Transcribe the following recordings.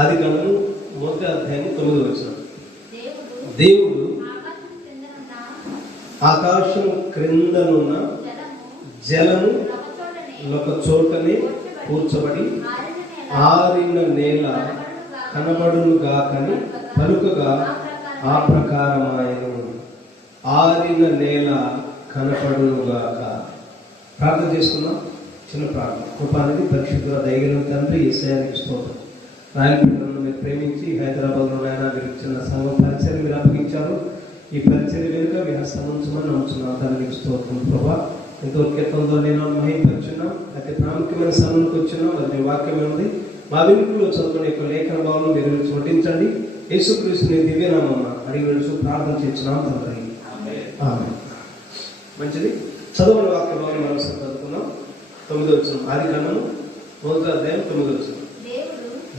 ఆదికాండము 1వ అధ్యాయం 9వ వచనం. దేవుడు ఆకాశం క్రిందనున్న జలము ఒక చోటనే కూర్చబడి ఆరిన నేల కనబడును గాకని పలుకగా ఆ ప్రకారమాయను. ఆరిన నేల కనపడును గాక. ప్రార్థన చేసుకుందాం. చిన్న ప్రార్థన. కృపానిధి పరిశుద్ధ దయగలిగిన తండ్రి యేసయ్యానికి స్తోత్రం. రాయలపేటను మీరు ప్రేమించి హైదరాబాద్లో మీరు చిన్న సంఘం పరిచయం మీరు అప్పగించారు. ఈ పరిచయం వెనుక మీ హస్తముంచమని నమ్ముతున్నాం. దానికి స్తోత్రం ప్రభా. ఎంతో కీర్తనతో నేను మహిమపరుచున్నాం. అతి ప్రాముఖ్యమైన సమయంకి వచ్చినాం. అది మీ వాక్యమే ఉంది. మా వెనుకలో చదువుకునే యొక్క లేఖన భావన మీరు వడ్డించండి. యేసుక్రీస్తుని దివ్యనామం అడిగి వెళ్తూ ప్రార్థన చేస్తున్నాం తండ్రి. మంచిది. చదువుల వాక్య భావన మనం చదువుకున్నాం. 9వ వచనం. ఆదికాండము 1వ అధ్యాయం 9వ వచనం.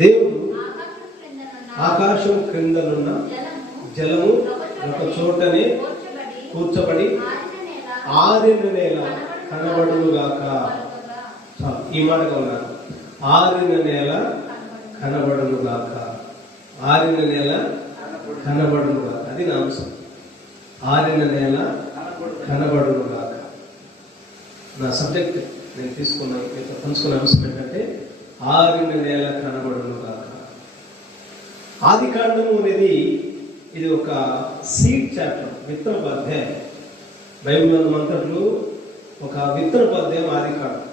దేవుడు ఆకాశం క్రిందనున్న జలము ఒక చోటనే కూర్చబడి ఆరిన నేల కనబడునుగాక. ఈ మాటగా ఉన్నారు. ఆరిన నేల కనబడునుగాక. ఆరిన నేల కనబడునుగాక. అది నా అంశం. ఆరిన నేల కనబడునుగాక. నా సబ్జెక్ట్ నేను పంచుకున్న అంశం ఏంటంటే ఆరిన నేల కనబడునుగాక. ఆదికాండము అనేది ఇది ఒక సీడ్ చాప్టర్, విత్తనపు అధ్యాయం. బైబిల్లో అంతట్లో ఒక విత్తనపు అధ్యాయం ఆదికాండం.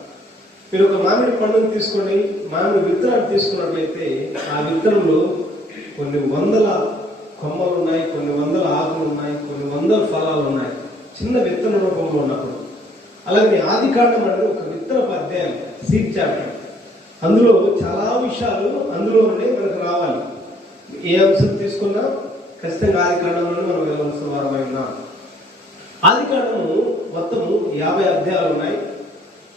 మీరు ఒక మామిడి పండును తీసుకోండి, మామిడి విత్తనాలు తీసుకున్నట్లయితే ఆ విత్తనంలో కొన్ని వందల కొమ్మలు ఉన్నాయి, కొన్ని వందల ఆకులు ఉన్నాయి, కొన్ని వందల ఫలాలు ఉన్నాయి చిన్న విత్తన రూపంలో ఉన్నప్పుడు. అలాగే ఆదికాండం అనేది ఒక విత్తనపు అధ్యాయం, సీడ్ చాప్టర్. అందులో చాలా విషయాలు అందులో ఉండే మనకు రావాలి. ఏ అంశం తీసుకున్నా ఖచ్చితంగా ఆదికాండంలోనే మనం వెళ్ళవలసిన వారమై ఉన్నాం. ఆదికాండము మొత్తము 50 అధ్యాయాలు ఉన్నాయి.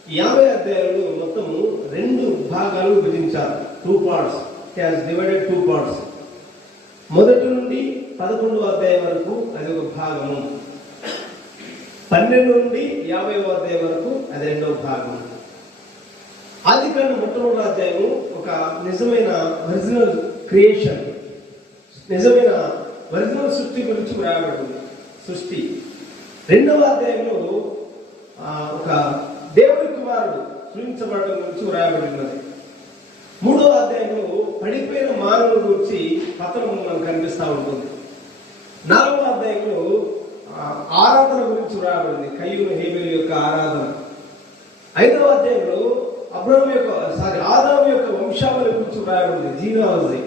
50 అధ్యాయాలు మొత్తము 2 భాగాలు విభజించారు. 2 parts. It has divided 2 parts. మొదటి నుండి 11వ అధ్యాయం వరకు అది ఒక భాగము. 12 నుండి 50వ అధ్యాయం వరకు అది 2వ భాగము. ఆదికాండం మొట్టమొదటి అధ్యాయము ఒక నిజమైన ఒరిజినల్ క్రియేషన్, నిజమైన ఒరిజినల్ సృష్టి గురించి వ్రాయబడింది. సృష్టి. 2వ అధ్యాయంలో ఒక దేవుడి కుమారుడు సృష్టించబడటం గురించి వ్రాయబడినది. 3వ అధ్యాయంలో పడిపోయిన మానవుల గురించి పతనం మనకు కనిపిస్తూ ఉంటుంది. 4వ అధ్యాయంలో ఆరాధన గురించి వ్రాయబడింది, కయ్యూను హేబేలు యొక్క ఆరాధన. 5వ అధ్యాయంలో ఆదాము యొక్క వంశావళి గురించి వ్రాయబడింది, జీనాలజీ.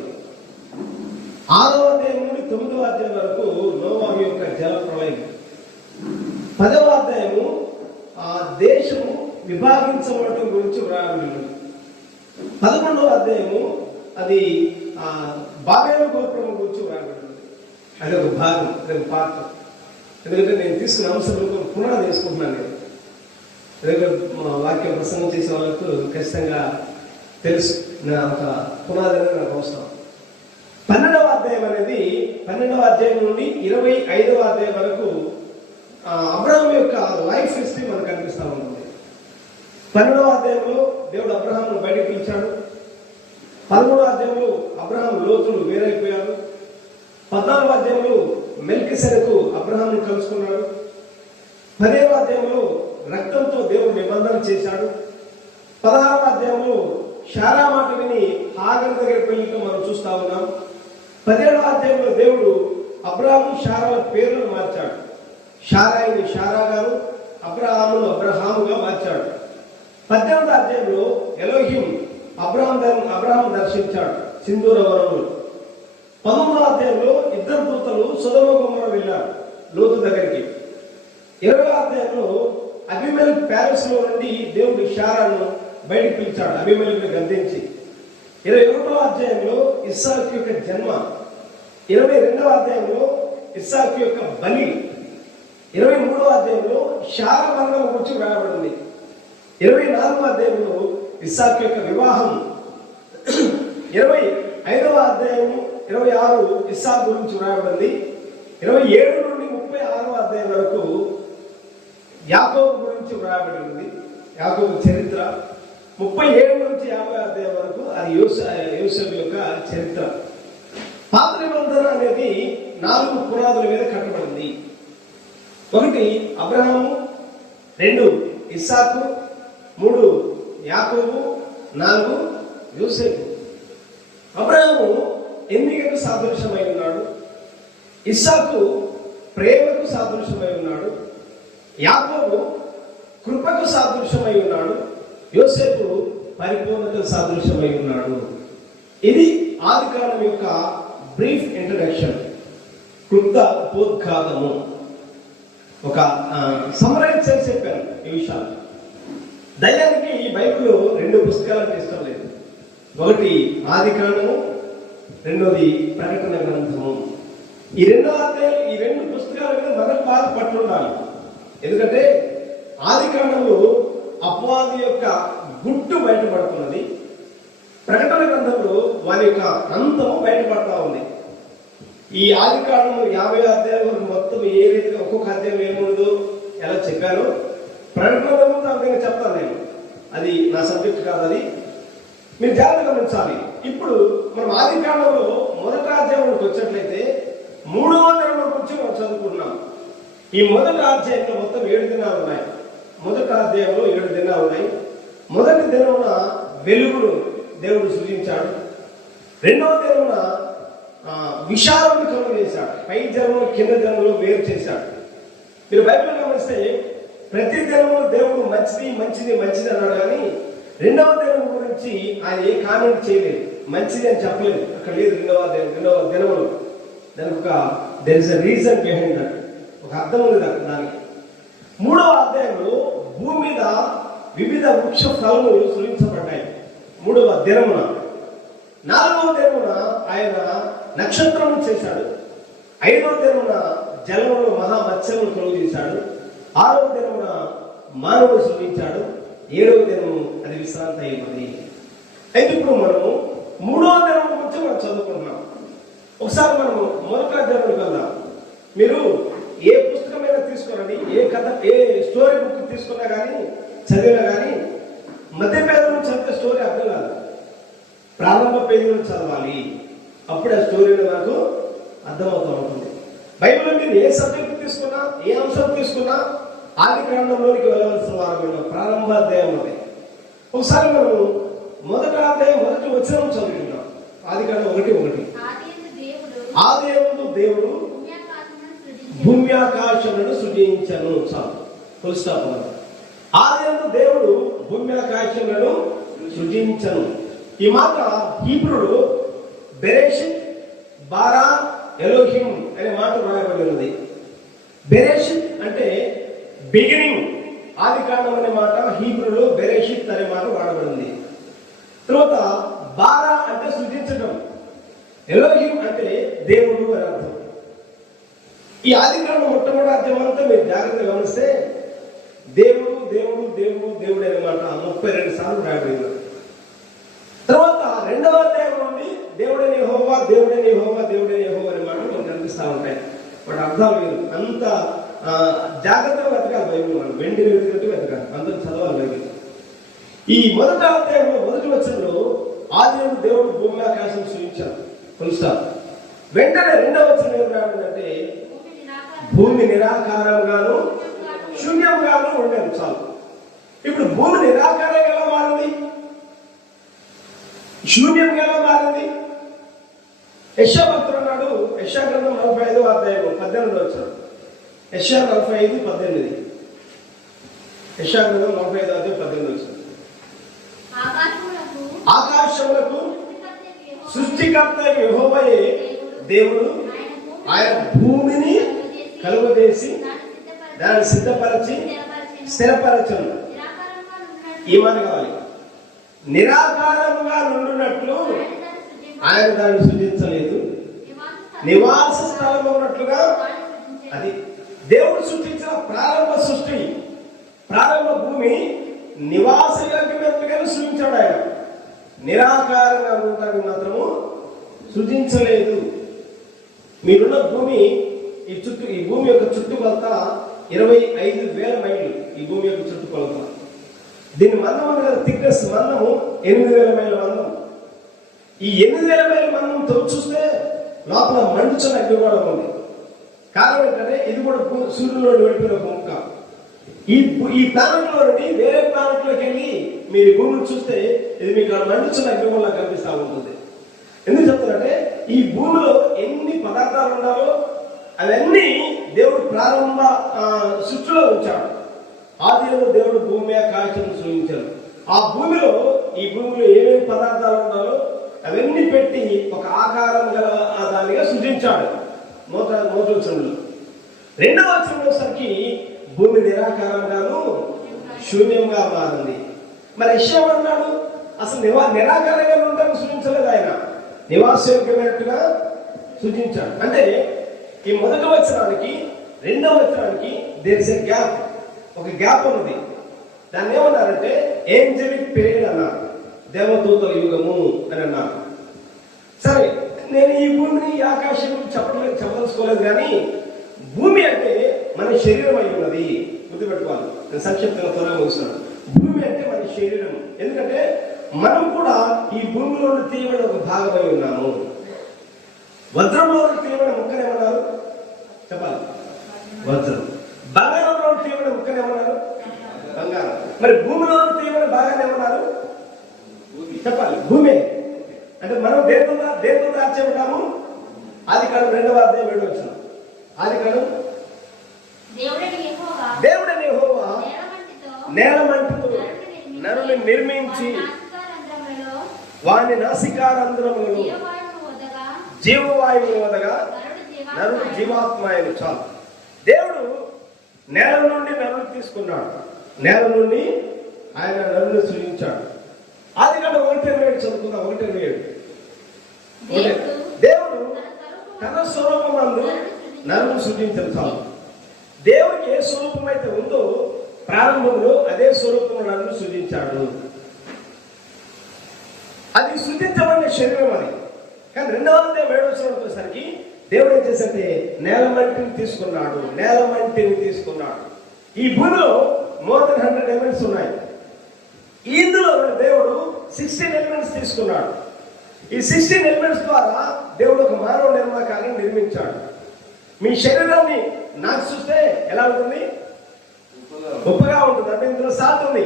6వ అధ్యాయం నుండి 9వ అధ్యాయం వరకు నోవాహు యొక్క జల ప్రళయం. 10వ అధ్యాయము దేశము విభాగించబడటం గురించి వ్రాయబడింది. 11వ అధ్యాయము అది బాబేలు గోపురం గురించి వ్రాయబడింది. అది ఒక భాగం, అది ఒక పాత్ర. ఎందుకంటే నేను తీసుకున్న అంశాలు పునాది వేసుకుంటున్నాను. నేను ఎందుకంటే వాక్య ప్రసంగం చేసే వాళ్ళకు ఖచ్చితంగా తెలుసు నా ఒక పునాది అనేది నాకు అవసరం. 12వ అధ్యాయం అనేది 12వ అధ్యాయం నుండి 25వ అధ్యాయం వరకు అబ్రహాం యొక్క లైఫ్ హిస్టరీ మనకు కనిపిస్తూ ఉంటుంది. 12వ అధ్యాయంలో దేవుడు అబ్రహాంను బయటకు పిలిచాడు. 13వ అధ్యాయంలో అబ్రహాం లోతులు వేరైపోయారు. 14వ అధ్యాయంలో మెల్కిసెదెకు అబ్రహాంను కలుసుకున్నాడు. 10వ అధ్యాయంలో రక్తంతో దేవుడు నిబంధన చేశాడు. 16వ అధ్యాయంలో శారా మాట విని హాగర్ దగ్గరికి వెళ్ళటం మనం చూస్తా ఉన్నాం. 17వ అధ్యాయంలో దేవుడు అబ్రహాము శారాల పేర్లను మార్చాడు. శారాయిని శారా గారు, అబ్రహామును అబ్రహాముగా మార్చాడు. 18వ అధ్యాయంలో ఎలోహిం అబ్రహాం దర్శించాడు సింధూర వనంలో. 19వ అధ్యాయంలో 2 దూతలు సొదొమ గొమొర్రా వెళ్ళారు లోతు దగ్గరికి. 20వ అధ్యాయంలో అబీమెలెకు ప్యాలెస్ లో నుండి దేవుడు శారాను బయటకు పిలిచాడు, అబీమెలెకును గద్దించి. 21వ అధ్యాయంలో ఇస్సాకు యొక్క జన్మ. 22వ అధ్యాయంలో ఇస్సాకు యొక్క బలి. 23వ అధ్యాయంలో శారా మరణం గురించి వ్రాయబడింది. 24వ అధ్యాయంలో ఇస్సాకు యొక్క వివాహం. 25వ అధ్యాయం 26 ఇస్సాకు గురించి వ్రాయబడింది. 27 నుండి 36వ అధ్యాయం వరకు యాకోబు గురించి వ్రాయబడి ఉంది, యాకోబు చరిత్ర. 37 నుంచి 50 అధ్యాయం వరకు అది యోసేపు యొక్క చరిత్ర. పాత నిబంధన అనేది 4 పునాదుల మీద కట్టబడింది. 1 అబ్రహాము, 2 ఇస్సాకు, 3 యాకోబు, 4 యోసేపు. అబ్రహాము ఎన్నికకు సాదృశ్యమై ఉన్నాడు, ఇస్సాకు ప్రేమకు సాదృశ్యమై ఉన్నాడు, యాకోబు కృపకు సాదృశ్యమై ఉన్నాడు, యోసేపు పరిపూర్ణతకు సాదృశ్యమై ఉన్నాడు. ఇది ఆదికాండం యొక్క బ్రీఫ్ ఇంట్రడక్షన్, క్లుప్త ఉపోద్ఘాతము. ఒక సమరైజ్ చేసి చెప్పాను ఈ విషయాలు. దయ్యానికి ఈ బైబిల్లో 2 పుస్తకాలు ఇష్టం లేదు. 1 ఆదికాండము, 2 ప్రకటన గ్రంథము. ఈ 2 పుస్తకాల మీద మనకు బాగా పట్టు ఉండాలి. ఎందుకంటే ఆదికాండంలో అపవాది యొక్క గుట్టు బయటపడుతున్నది, ప్రకటన గ్రంథంలో వారి యొక్క అంతము బయటపడతా ఉంది. ఈ ఆదికాండము 50 అధ్యాయం వరకు మొత్తం ఏ రీతిగా ఒక్కొక్క అధ్యాయం ఏముండదు ఎలా చెప్పాను, ప్రకటన గ్రంథంలో అంతగా చెప్తాను నేను. అది నా సబ్జెక్ట్ కాదు, అది మీరు జాగ్రత్తగా గమనించాలి. ఇప్పుడు మనం ఆదికాండంలో మొదటి అధ్యాయంలోకి వచ్చినట్లయితే 3వ దినం గురించి మనం చదువుకుంటున్నాం. ఈ మొదటి అధ్యాయంలో మొత్తం 7 దినాలు ఉన్నాయి. మొదటి అధ్యాయంలో 7 దినాలు ఉన్నాయి. మొదటి దినమున వెలుగును దేవుడు సృజించాడు. 2వ దినమున విశాలను కలుగు చేశాడు. పై జనములు కింద జనములు వేరు చేశాడు. మీరు బైబిల్ గమనిస్తే ప్రతి దినము దేవుడు మంచిది మంచిది మంచిది అన్నాడు, కానీ 2వ దినం గురించి ఆయన ఏ కామెంట్ చేయలేదు, మంచిది అని చెప్పలేదు. అక్కడ లేదు 2వ దినములు. దానికి there is a reason behind that, ఒక అర్థం ఉంది దానికి. 3వ అధ్యాయంలో భూమి మీద వివిధ వృక్ష ఫలములు సృజించబడ్డాయి 3వ దినమున. 4వ దినమున ఆయన నక్షత్రం చేశాడు. 5వ దినమున జలంలో మహామత్స్యములు కలుగు చేశాడు. 6వ దినమున మానవుడు సృజించాడు. 7వ దినము అది విశ్రాంతి అయినది. అయితే ఇప్పుడు మనము 3వ దినం గురించి మనం చదువుకుంటున్నాం. ఒకసారి మనము మొదటి అధ్యాయానికి వెళ్దాం. మీరు ఏ పుస్తకమైనా తీసుకోరండి, ఏ కథ ఏ స్టోరీ బుక్ తీసుకున్నా కానీ చదివినా కానీ మధ్య పేజీలో చదివితే స్టోరీ అర్థం కాదు. ప్రారంభ పేజీలో చదవాలి, అప్పుడే ఆ స్టోరీ నాకు అర్థమవుతూ ఉంటుంది. బైబిల్లో మీరు ఏ సబ్జెక్ట్ తీసుకున్నా, ఏ అంశం తీసుకున్నా ఆదికాండంలోనికి వెళ్ళవలసిన వారు ప్రారంభ అధ్యాయం అదే. ఒకసారి మనం మొదటి అధ్యాయం మొదటి వచనం చదువుకుంటాం. ఆదికాండం 1:1. ఆదియందు దేవుడు భూమి ఆకాశములను సృజించను. చాలు, ఫుల్ స్టాప్. ఆదియందు దేవుడు భూమి ఆకాశములను సృజించను. ఈ మాట హీబ్రూలో బెరేషిత్ బారా ఎలోహిం అనే మాట రాయబడి ఉన్నది. బెరేషిత్ అంటే బిగినింగ్. ఆదికాండం అనే మాట హీబ్రూలో బెరేషిత్ అనే మాట వాడబడింది. తర్వాత బారా అంటే సృజించడం, ఎలోహిం అంటే దేవుడు అని అర్థం. ఈ ఆదికాండం మొట్టమొదటి అధ్యాయం అంతా మీరు జాగ్రత్తగా గమనిస్తే దేవుడు దేవుడు దేవుడు దేవుడు అనే మాట 32 సార్లు రాయబడింది. తర్వాత 2వ అధ్యాయం నుండి దేవుడని యెహోవా దేవుడని యెహోవా దేవుడని యెహోవా అనే మాట మనకు కనిపిస్తూ ఉంటాయి. వాటి అర్థాలు వేరు. అంత జాగ్రత్తగా వెతకాలి బైబిల్. మనం వెండిని వెతికినట్టు వెతకాలి, అందరూ చదవాలి బైబిల్. ఈ మొదటి అధ్యాయంలో మొదటి వచనంలో ఆదియందు దేవుడు భూమి ఆకాశం సృజించాడు, ఫుల్ స్టాప్. వెంటనే 2వ వచనం ఏం రాబడిందంటే భూమి నిరాకారంగాను శూన్యంగాను ఉండేది. చాలు. ఇప్పుడు భూమి నిరాకారంగా ఎలా మారింది, శూన్యంగా ఎలా మారింది? యెషయా భక్తుడు అన్నాడు, యెషయా గ్రంథం 45వ అధ్యాయం 18 వచ్చాడు. యెషయా 45:18. యెషయా గ్రంథం 45వ అధ్యాయం 18 వచ్చాడు. ఆకాశములకు సృష్టికర్త యెహోవాయే దేవుడు, ఆయన భూమిని కలుగజేసి దాన్ని సిద్ధపరచి స్థిరపరచను. ఈ మాట కావాలి. నిరాకారముగా నుండినట్లు ఆయన దాన్ని సృజించలేదు, నివాస స్థలం ఉన్నట్లుగా. అది దేవుడు సృష్టించిన ప్రారంభ సృష్టి, ప్రారంభ భూమి నివాస యోగ్యమైనట్లుగానే సృజించాడు. ఆయన నిరాకారంగా ఉండటానికి మాత్రము సృజించలేదు. మీరున్న భూమి ఈ భూమి యొక్క చుట్టుకొలత 25,000 మైళ్ళు. ఈ భూమి యొక్క చుట్టుకొలత దీని మందం ఉంది కదా, థిక్నెస్ మందము 8,000 మైళ్ళ మందం. ఈ 8,000 మైళ్ళ మందం తవ్వి చూస్తే లోపల మండుచున్న అగ్ని కూడా ఉంది. కారణం ఏంటంటే ఇది కూడా సూర్యులో వెళ్ళిపోయిన ఒక ముక్క. ఈ ప్లానెట్ లో నుండి వేరే ప్లానెట్ లోకి వెళ్ళి మీరు భూమిని చూస్తే ఇది మీకు మండుచున్న అగ్నిగోళంలా కనిపిస్తూ ఉంటుంది. ఎందుకు చెప్తారంటే ఈ భూమిలో ఎన్ని పదార్థాలు ఉండాలో అవన్నీ దేవుడు ప్రారంభ సృష్టిలో ఉంచాడు. ఆదిలో దేవుడు భూమి ఆకాశం సృష్టించాడు. ఆ భూమిలో ఈ భూమిలో ఏమేమి పదార్థాలు ఉండాలో అవన్నీ పెట్టి ఒక ఆకారం గల దానిగా సృష్టించాడు. మొదటి వచనంలో. రెండవ వచనంలో సరికి భూమి నిరాకారంగాను శూన్యంగా మారింది. మరి యెషయా అన్నాడు అసలు నిరాకారంగా ఉండడానికి సృష్టించలేదు, ఆయన నివాసయోగ్యమైనట్టుగా సృజించాడు. అంటే ఈ మొదటి వచనానికి రెండవ వచనానికి దేర్ ఇస్ ఎ గ్యాప్, ఒక గ్యాప్ ఉన్నది. దాన్ని ఏమన్నారంటే ఏంజలిక్ పీరియడ్ అన్నారు, దేవదూతల యుగము అని అన్నారు. సరే, నేను ఈ భూమిని ఈ ఆకాశం చెప్పదలుచుకోలేదు, కానీ భూమి అంటే మన శరీరం అయి ఉన్నది, గుర్తుపెట్టుకోవాలి. నేను సంక్షిప్తంగా త్వరగా ముగిస్తున్నాను. భూమి అంటే మన శరీరం, ఎందుకంటే మనం కూడా ఈ భూమిలో తీయబడిన ఒక భాగమై ఉన్నాము. వజ్రంలో తీయబడిన ముక్కనేమన్నారు చెప్పాలి, వజ్రం. బంగారంలో తీయబడిన ముక్కనేమన్నారు, బంగారం. మరి భూమిలో తీయబడిన భాగాన్ని ఏమన్నారు చెప్పాలి, భూమి. అంటే మనం దేంతో దాచే ఉంటాము. ఆదికాండం 2వ అధ్యాయం 7వ వచనం. ఆదికాండం దేవుడని యెహోవా నేలమంటితో నరుని నిర్మించి వాని నాసికారంధ్రములలో జీవవాయువును వదగా నరుడు జీవాత్మాయను. చాలు. దేవుడు నేల నుండి నరుని తీసుకున్నాడు, నేల నుండి ఆయన నరుని సృజించాడు. ఆదికాండం 1:27 చదువుకుందాం. 1:27. దేవుడు తన స్వరూపమందు నరుని సృజించాడు. చాలు. దేవుడికి ఏ స్వరూపం అయితే ఉందో ప్రారంభంలో అదే స్వరూపంలో నన్ను సృజించాడు. అది సృజించబడిన శరీరం అది. కానీ 2వ అధ్యాయం 7వ వచనం వచ్చేసరికి దేవుడు ఏం చేశాడంటే నేలమంటిని తీసుకున్నాడు. ఈ భూమిలో మోర్ దెన్ 100 ఎలిమెంట్స్ ఉన్నాయి. ఇందులో దేవుడు 16 ఎలిమెంట్స్ తీసుకున్నాడు. ఈ 16 ఎలిమెంట్స్ ద్వారా దేవుడు ఒక మానవ నిర్మాకాన్ని నిర్మించాడు. మీ శరీరాన్ని నాకు చూస్తే ఎలా ఉంటుంది, ఉప్పగా ఉంటుంది. అంటే ఇందులో సాల్ట్ ఉంది.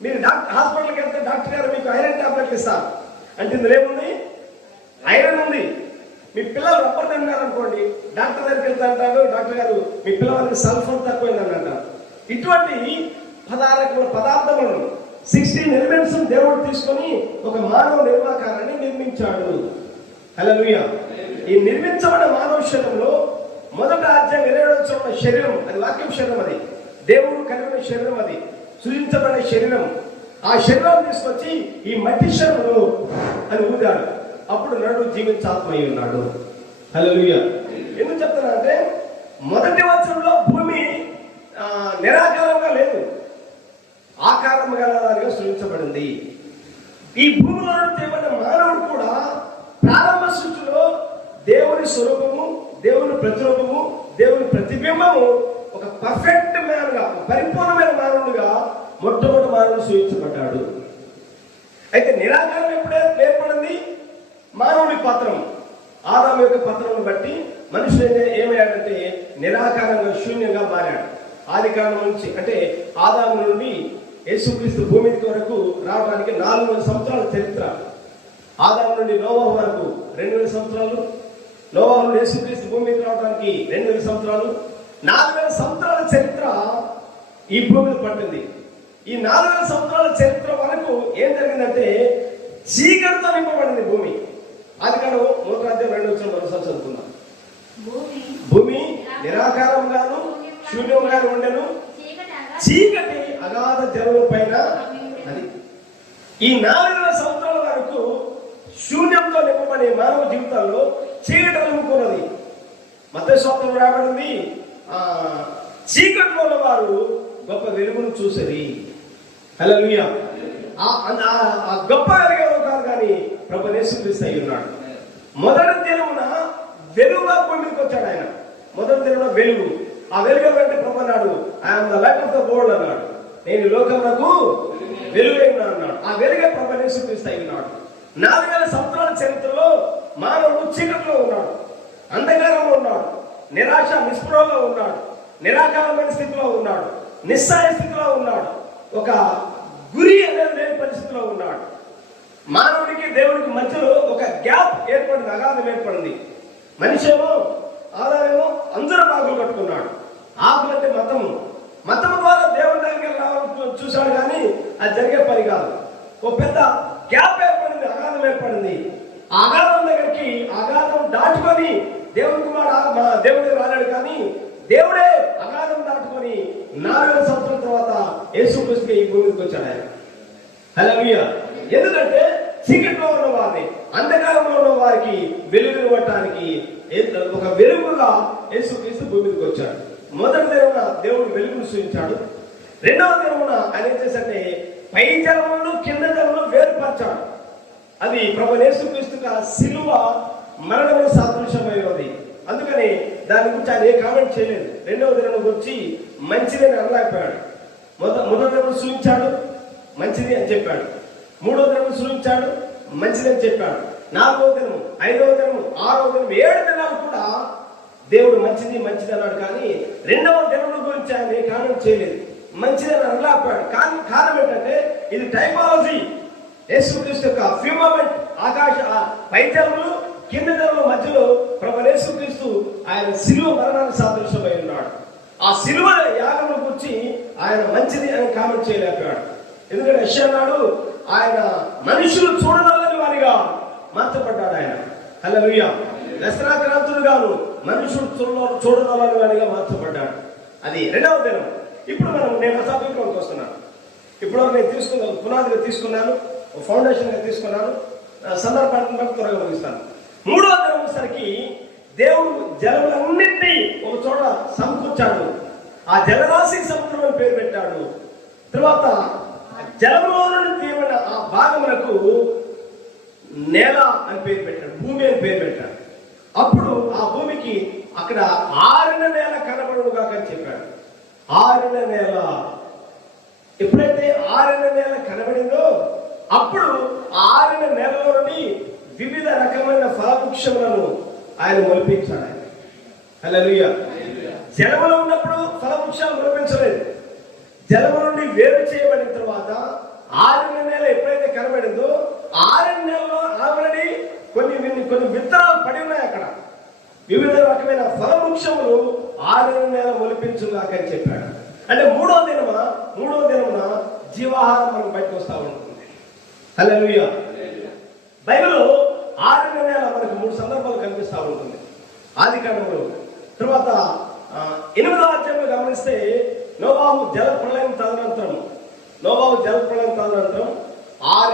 మీరు హాస్పిటల్కి వెళ్తే డాక్టర్ గారు మీకు ఐరన్ టాబ్లెట్లు ఇస్తారు. అంటే ఇందులో ఏముంది, ఐరన్ ఉంది. మీ పిల్లలు రబ్బర్ తిన్నారు అనుకోండి, డాక్టర్ దగ్గరికి వెళ్తా అంటారు, డాక్టర్ గారు మీ పిల్లవారికి సల్ఫర్ తక్కువైందని అంటారు. ఇటువంటి 16 పదార్థములను 16 ఎలిమెంట్స్ దేవుడు తీసుకొని ఒక మానవ నిర్మాకారాన్ని నిర్మించాడు. హల్లెలూయా. ఈ నిర్మించబడిన మానవ శరీరంలో మొదటి అధ్యాయం 27వ వచనంలో శరీరం, అది వాక్యం శరీరం, అది దేవుడు కలిగిన శరీరం, అది సృజించబడిన శరీరం. ఆ శరీరాన్ని తీసుకొచ్చి ఈ మట్టి శరీరంలో అని ఊదాడు. అప్పుడు నరుడు జీవించాత్మయ్య ఉన్నాడు. హల్లెలూయా. ఎందుకు చెప్తున్నా అంటే మొదటి వచనంలో భూమి నిరాకారంగా లేదు, ఆకారం గలదానిగా సృజించబడింది. ఈ భూమిలో తీయబడిన మానవుడు కూడా ప్రారంభ సృష్టిలో దేవుని స్వరూపము, దేవుని ప్రతిరూపము, దేవుని ప్రతిబింబము, ఒక పర్ఫెక్ట్ మ్యాన్ గా, పరిపూర్ణమైన మానవుడిగా మొట్టమొదటి మానవుడు సృజించబడ్డాడు. అయితే నిరాకారం ఎప్పుడే ఏర్పడింది, మానవుడి పత్రం, ఆదాము యొక్క పత్రమును బట్టి మనుషులు ఏమయ్యాడంటే నిరాకారంగా శూన్యంగా మారాడు. ఆదికాండం నుంచి అంటే ఆదాము నుండి యేసుక్రీస్తు భూమి వరకు రావడానికి 4,000 సంవత్సరాల చరిత్ర. ఆదాము నుండి నోవహు వరకు 2,000 సంవత్సరాలు, నోవహు నుండి యేసుక్రీస్తు భూమి రావడానికి 2,000 సంవత్సరాలు, 4,000 సంవత్సరాల చరిత్ర ఈ భూమిలో పట్టింది. ఈ 4,000 సంవత్సరాల చరిత్ర వరకు ఏం జరిగిందంటే చీకటితో నింపబడింది భూమి. ఆదికాండం 1వ అధ్యాయం 2వ వచనం మరోసారి చదువుకుందాం. భూమి నిరాకారంగాను శూన్యంగాను ఉండెను, చీకటి అగాధ జలముల పైన. అది ఈ 4,000 సంవత్సరాల వరకు శూన్యంతో నింపబడే మానవ జీవితాల్లో చీకటి నింపుకున్నది. మత్తయి సువార్తలో రాబడింది, చీకటిలో వారు గొప్ప వెలుగును చూసేది. హల్లెలూయా. ఆ గొప్ప వెలుగు కాదు కానీ ప్రభువు యేసుక్రీస్తు అయి ఉన్నాడు. మొదటి దినమున వెలుగుగా భూమికి వచ్చాడు ఆయన. మొదటి దినమున వెలుగు. ఆ వెలుగు వెంట ప్రభు అన్నాడు, I'm the light of the world అన్నాడు. నేను లోకమునకు వెలుగై ఉన్నాను అన్నాడు. ఆ వెలుగే ప్రభువైన యేసుక్రీస్తు అయి ఉన్నాడు. 4000 సంవత్సరాల చరిత్రలో మానవుడు చీకట్లో ఉన్నాడు, అంధకారంలో ఉన్నాడు, నిరాశ నిస్పృహలో ఉన్నాడు, నిరాకారమైన స్థితిలో ఉన్నాడు, నిస్సాయ స్థితిలో ఉన్నాడు, ఒక గురి అనేది లేని పరిస్థితిలో ఉన్నాడు. మానవుడికి దేవుడికి మధ్యలో ఒక గ్యాప్ ఏర్పడింది, అగాధం ఏర్పడింది. మనిషి ఏమో ఆదాయమో అందరూ ఆకులు కట్టుకున్నాడు. ఆకులు అంటే మతము ద్వారా దేవుడి దగ్గరికి రావాలని చూశాడు, కానీ అది జరిగే పని కాదు. ఒక పెద్ద గ్యాప్ ఏర్పడింది, అగాధం ఏర్పడింది. ఆ అగాధం దగ్గరికి అగాధం దాటుకొని దేవుడికి దేవుడికి రాలేడు, కానీ దేవుడే అగాధం దాటుకొని 4000 సంవత్సరాల తర్వాత యేసుక్రీస్తుగా ఈ భూమికి వచ్చాడు ఆయన. హల్లెలూయా. ఎందుకంటే చీకట్లో ఉన్న వారిని, అంధకారంలో ఉన్న వారికి వెలుగునివ్వటానికి ఒక వెలుగుగా యేసుక్రీస్తు భూమికి వచ్చాడు. మొదటి దినమున దేవుడు వెలుగును సూచించాడు. రెండవ దినమున ఆయన ఏం చేశాడంటే పై జనములను కింద జనములను వేరుపరచాడు. అది ప్రభువైన యేసుక్రీస్తుగా సిలువ మరణమే సాదృశ్యమైనది. అందుకని దాని గురించి ఆయన ఏ కామెంట్ చేయలేదు. రెండవ దినం గురించి మంచిదని అనలేకపోయాడు. మొదటి దినం సూచించాడు, మంచిది అని చెప్పాడు. మూడవ దినం సూచించాడు, మంచిది అని చెప్పాడు. 4వ దినము, 5వ దినము, 6వ దినం, 7 దినాలు కూడా దేవుడు మంచిది మంచిది అన్నాడు. కానీ రెండవ దినం గురించి ఆయన ఏ కామెంట్ చేయలేదు, మంచిది అని అనలేకపోయాడు. కానీ కారణం ఏంటంటే ఇది టైపాలజీ. యేసుక్రీస్తు యొక్క ఫిర్మమెంట్, ఆకాశ పై జనములు కింద జనముల మధ్యలో ప్రభువైన యేసుక్రీస్తు ఆయన సిలువ మరణానికి సాదృశ్యమై ఉన్నాడు. ఆ సిలువ యాగముల గురించి ఆయన మంచిది అని కామెంట్ చేయలేకపోయాడు. ఎందుకంటే యెషయా అన్నాడు, ఆయన మనుషులు చూడనల్లని వారిగా మార్చబడ్డాడు ఆయన. హల్లెలూయా. వ్యసనాక్రాంతుడుగాను మనుషులు చూడనల్లని వారిగా మార్చబడ్డాడు. అది రెండవ దినం. ఇప్పుడు నేను టాపిక్లోకి వస్తున్నాను. ఇప్పుడు నేను తీసుకున్నాను, పునాదిగా తీసుకున్నాను, ఫౌండేషన్ గా తీసుకున్నాను. సందర్భాన్ని బట్టి త్వరగా ముగిస్తాను. 3వ దినం సరికి దేవుడు జలములన్నింటినీ ఒక చోట సమకూర్చాడు. ఆ జలరాశికి సముద్రం అని పేరు పెట్టాడు. తర్వాత జలంలో నుండి తీయబడిన ఆ భాగములకు నేల అని పేరు పెట్టాడు, భూమి అని పేరు పెట్టాడు. అప్పుడు ఆ భూమికి అక్కడ ఆరిన నేల కనబడుగా అని చెప్పాడు. ఆరిన నేల ఎప్పుడైతే ఆరిన నేల కనబడిందో అప్పుడు ఆరిన నేలలో నుండి వివిధ రకమైన ఫలవృక్షములను ఆయన మొలిపించాడు. ఆయన హల్లెలూయా. జలములో ఉన్నప్పుడు ఫలవృక్షాలు మొలిపించలేదు. జలము నుండి వేరు చేయబడిన తర్వాత ఆరిన నేల ఎప్పుడైతే కనబడిందో ఆరిన నెలలో ఆల్రెడీ కొన్ని విత్తనాలు పడి ఉన్నాయి. అక్కడ వివిధ రకమైన ఫలవృక్షములు ఆరిన నేల మొలిపించుగాక అని చెప్పాడు. అంటే మూడో దినమున జీవాహారం మనకు బయటకు వస్తూ ఉంటుంది. హల్లెలూయా. బైబిల్లో ఆరిన నేల మనకు 3 సందర్భాలు కనిపిస్తూ ఉంటుంది. ఆదికాండంలో, తర్వాత 8వ అధ్యాయంలో గమనిస్తే నోవాహు జలప్రళయం తదనంతరం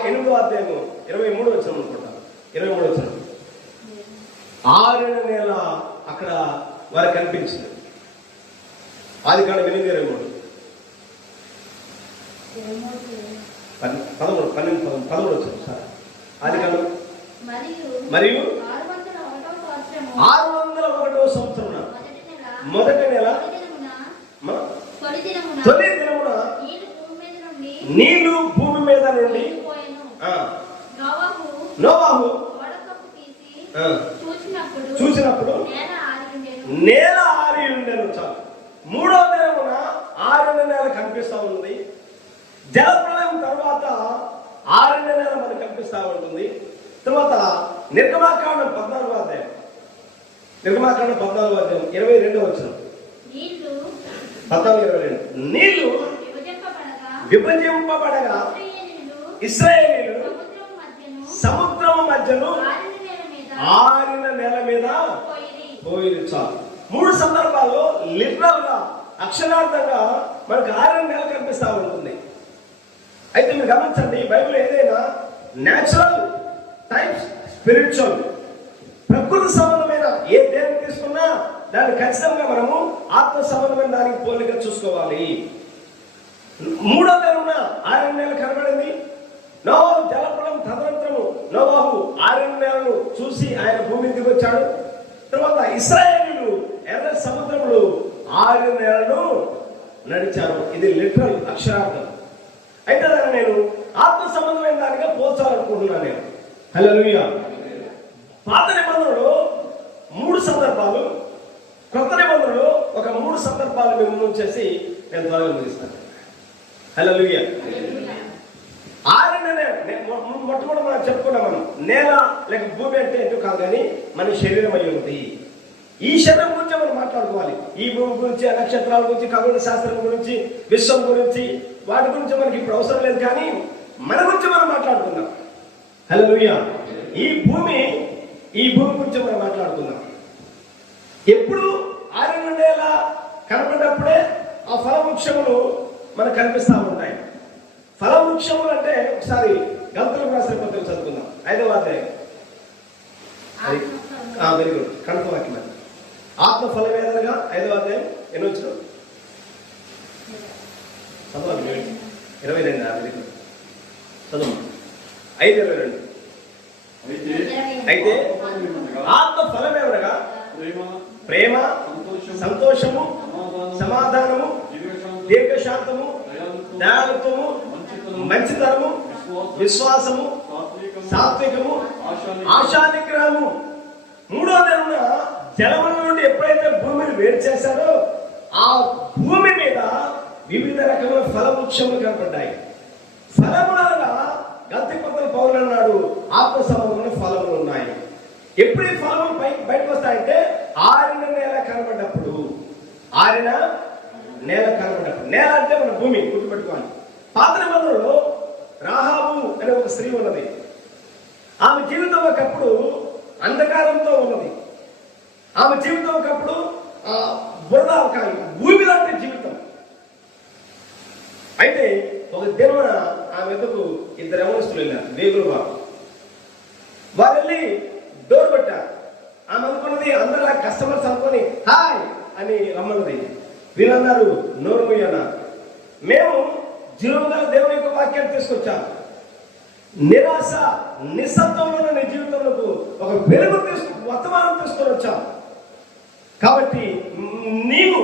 8వ అధ్యాయము 23 వచనం అనుకుంటాను. 23 వచనం ఆరిన నేల అక్కడ వారికి కనిపించింది. ఆదికాండం 8:23 13 వచ్చింది సార్. ఆదికాండం మరియు 601వ సంవత్సరం మొదటి నెల తొలి దినమున నీళ్లు భూమి మీద నుండి నోవాహు చూసినప్పుడు నేల ఆరి ఉండేను. చాలు. 3వ దినమున ఆరిన నేల కనిపిస్తా ఉంది. జలప్రళయం తర్వాత ఆరిన నేల మనకు కనిపిస్తా ఉంటుంది. తర్వాత నిర్గమాకాండం 14వ అధ్యాయం 22వ వచనం 14:22 నీళ్లు విభజింపబడగా ఇశ్రాయేలీయులు సముద్రము మధ్యలో ఆరిన నేల మీద పోయిరు. చాలు. 3 సందర్భాల్లో లిటరల్ గా, అక్షరార్థంగా మనకు ఆరిన నేల కనిపిస్తా ఉంటుంది. అయితే మీరు గమనించండి, బైబిల్ ఏదైనా న్యాచురల్ టైప్స్, స్పిరిచువల్, ప్రకృతి సంబంధమైన ఏ దేన్ని తీసుకున్నా దాన్ని ఖచ్చితంగా మనము ఆత్మ సంబంధమైన దానికి పోలిక చూసుకోవాలి. 3వ దినమున ఆరిన నేల కనబడింది. నోవాహు జలప్రళయం తదనంతరము నోవాహు ఆరిన నేలను చూసి ఆయన భూమికి దిగొచ్చాడు. తర్వాత ఇశ్రాయేలీయులు ఎర్ర సముద్రములు ఆరిన నేలను నడిచారు. ఇది లిటరల్ అక్షరార్థం. అయితే దాన్ని నేను ఆత్మ సంబంధమైన దానిగా పోల్చాలనుకుంటున్నాను నేను. హల్లెలూయా. పాత నిబంధనలో 3 సందర్భాలు, కొత్త నిబంధనలో ఒక 3 సందర్భాలు మేము ముందు చేసి నేను త్వరగా ముగిస్తాను. హల్లెలూయా. మొట్టమొదటి మనం చెప్పుకున్నాం, మనం నేల లేక భూమి అంటే ఏంటో కాదు, కానీ మన శరీరం అయి ఉంది. ఈ శరీరం గురించి మనం మాట్లాడుకోవాలి. ఈ భూమి గురించి, నక్షత్రాల గురించి, ఖగోళ శాస్త్రం గురించి, విశ్వం గురించి, వాటి గురించి మనకి ఇప్పుడు అవసరం లేదు, కానీ మన గురించి మనం మాట్లాడుకుందాం. హల్లెలూయా. ఈ భూమి గురించి మనం మాట్లాడుకుందాం. ఎప్పుడు ఆరిన నేల కనపడినప్పుడే ఆ ఫలవృక్షములు మనకు కనిపిస్తూ ఉంటాయి. ఫలవృక్షములు అంటే ఒకసారి గంతులకు రాసిన పత్రిక చదువుకుందాం, 5వ అధ్యాయం. వెరీ గుడ్, కనుక ఆత్మ ఫలమేదనగా 5వ అధ్యాయం ఎన్ని వచ్చిన 22 చదువు 5:22. అయితే ఆత్మ ఫలమేదనగా ప్రేమ, సంతోషము, సమాధానము, దీర్ఘశాంతము, దయాళుత్వము, మంచితనము, విశ్వాసము, సాత్వికము, ఆశానిగ్రహము. 3వ దినమున జలముల నుండి ఎప్పుడైతే భూమిని వేరు చేశారో ఆ భూమి మీద వివిధ రకమైన ఫలవృక్షములు కనపడ్డాయి. ఫలములగా గంతిపత్రుల పౌరులు అన్నాడు, ఆత్మ సంబంధమైన ఫలములు ఉన్నాయి. ఎప్పుడు ఈ ఫలములు బయటకు వస్తాయంటే ఆరిన నేల కనబడ్డప్పుడు. ఆరిన నేల కనబడ్డప్పుడు. నేల అంటే మన భూమి, గుర్తుపెట్టుకోవాలి. పాత నిబంధనలో రాహాబు అనే ఒక స్త్రీ ఉన్నది. ఆమె జీవితం ఒకప్పుడు అంధకారంతో ఉన్నది. ఆమె జీవితం ఒకప్పుడు బురద, ఒక భూమి లాంటి జీవితం. అయితే ఒక దినమున ఆమె ఎందుకు 2 యవనస్తులు వెళ్ళారు, వేగులు వారు వెళ్ళి డోర్ పెట్టారు. ఆమె అనుకున్నది అందరిలా కస్టమర్స్ అనుకొని హాయ్ అని రమ్మన్నది. వీళ్ళన్నారు నోరు మూయన్నారు. మేము జీవంగా దేవుని యొక్క వాక్యాన్ని తీసుకొచ్చాము. నిరాశ నిస్సత్వంలో నీ జీవితంలో ఒక వెలుగు వర్తమానం తీసుకొని వచ్చాం. కాబట్టి నీవు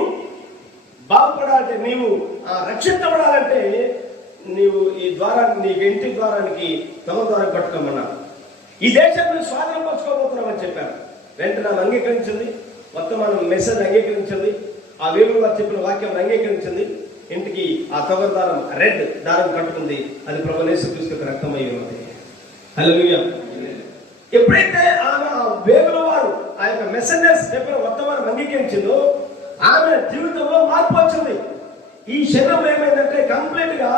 బాగుపడాలంటే, నీవు రక్షించబడాలంటే నీవు ఈ ద్వారాన్ని, నీ ఇంటి ద్వారానికి తమ ద్వారా కట్టుకోమన్నా. ఈ దేశాన్ని స్వాధీనపరచుకోబోతున్నామని చెప్పారు. వెంటనే ఆమె అంగీకరించింది. వర్తమానం మెసేజ్ అంగీకరించింది. ఆ వేలు వారు చెప్పిన వాక్యం అంగీకరించింది. ఇంటికి ఆ తొగర దారం, రెడ్ దారం కట్టుకుంది. అది ప్రభువైన యేసుక్రీస్తు రక్తం అయి ఉన్నది. హల్లెలూయా. ఎప్పుడైతే ఆమె వేగుల వారు ఆ యొక్క మెసెంజర్స్ చెప్పిన వర్తమానం అంగీకరించిందో ఆమె జీవితంలో మార్పు వచ్చింది. ఈ శరీరం ఏమైందంటే కంప్లీట్ గా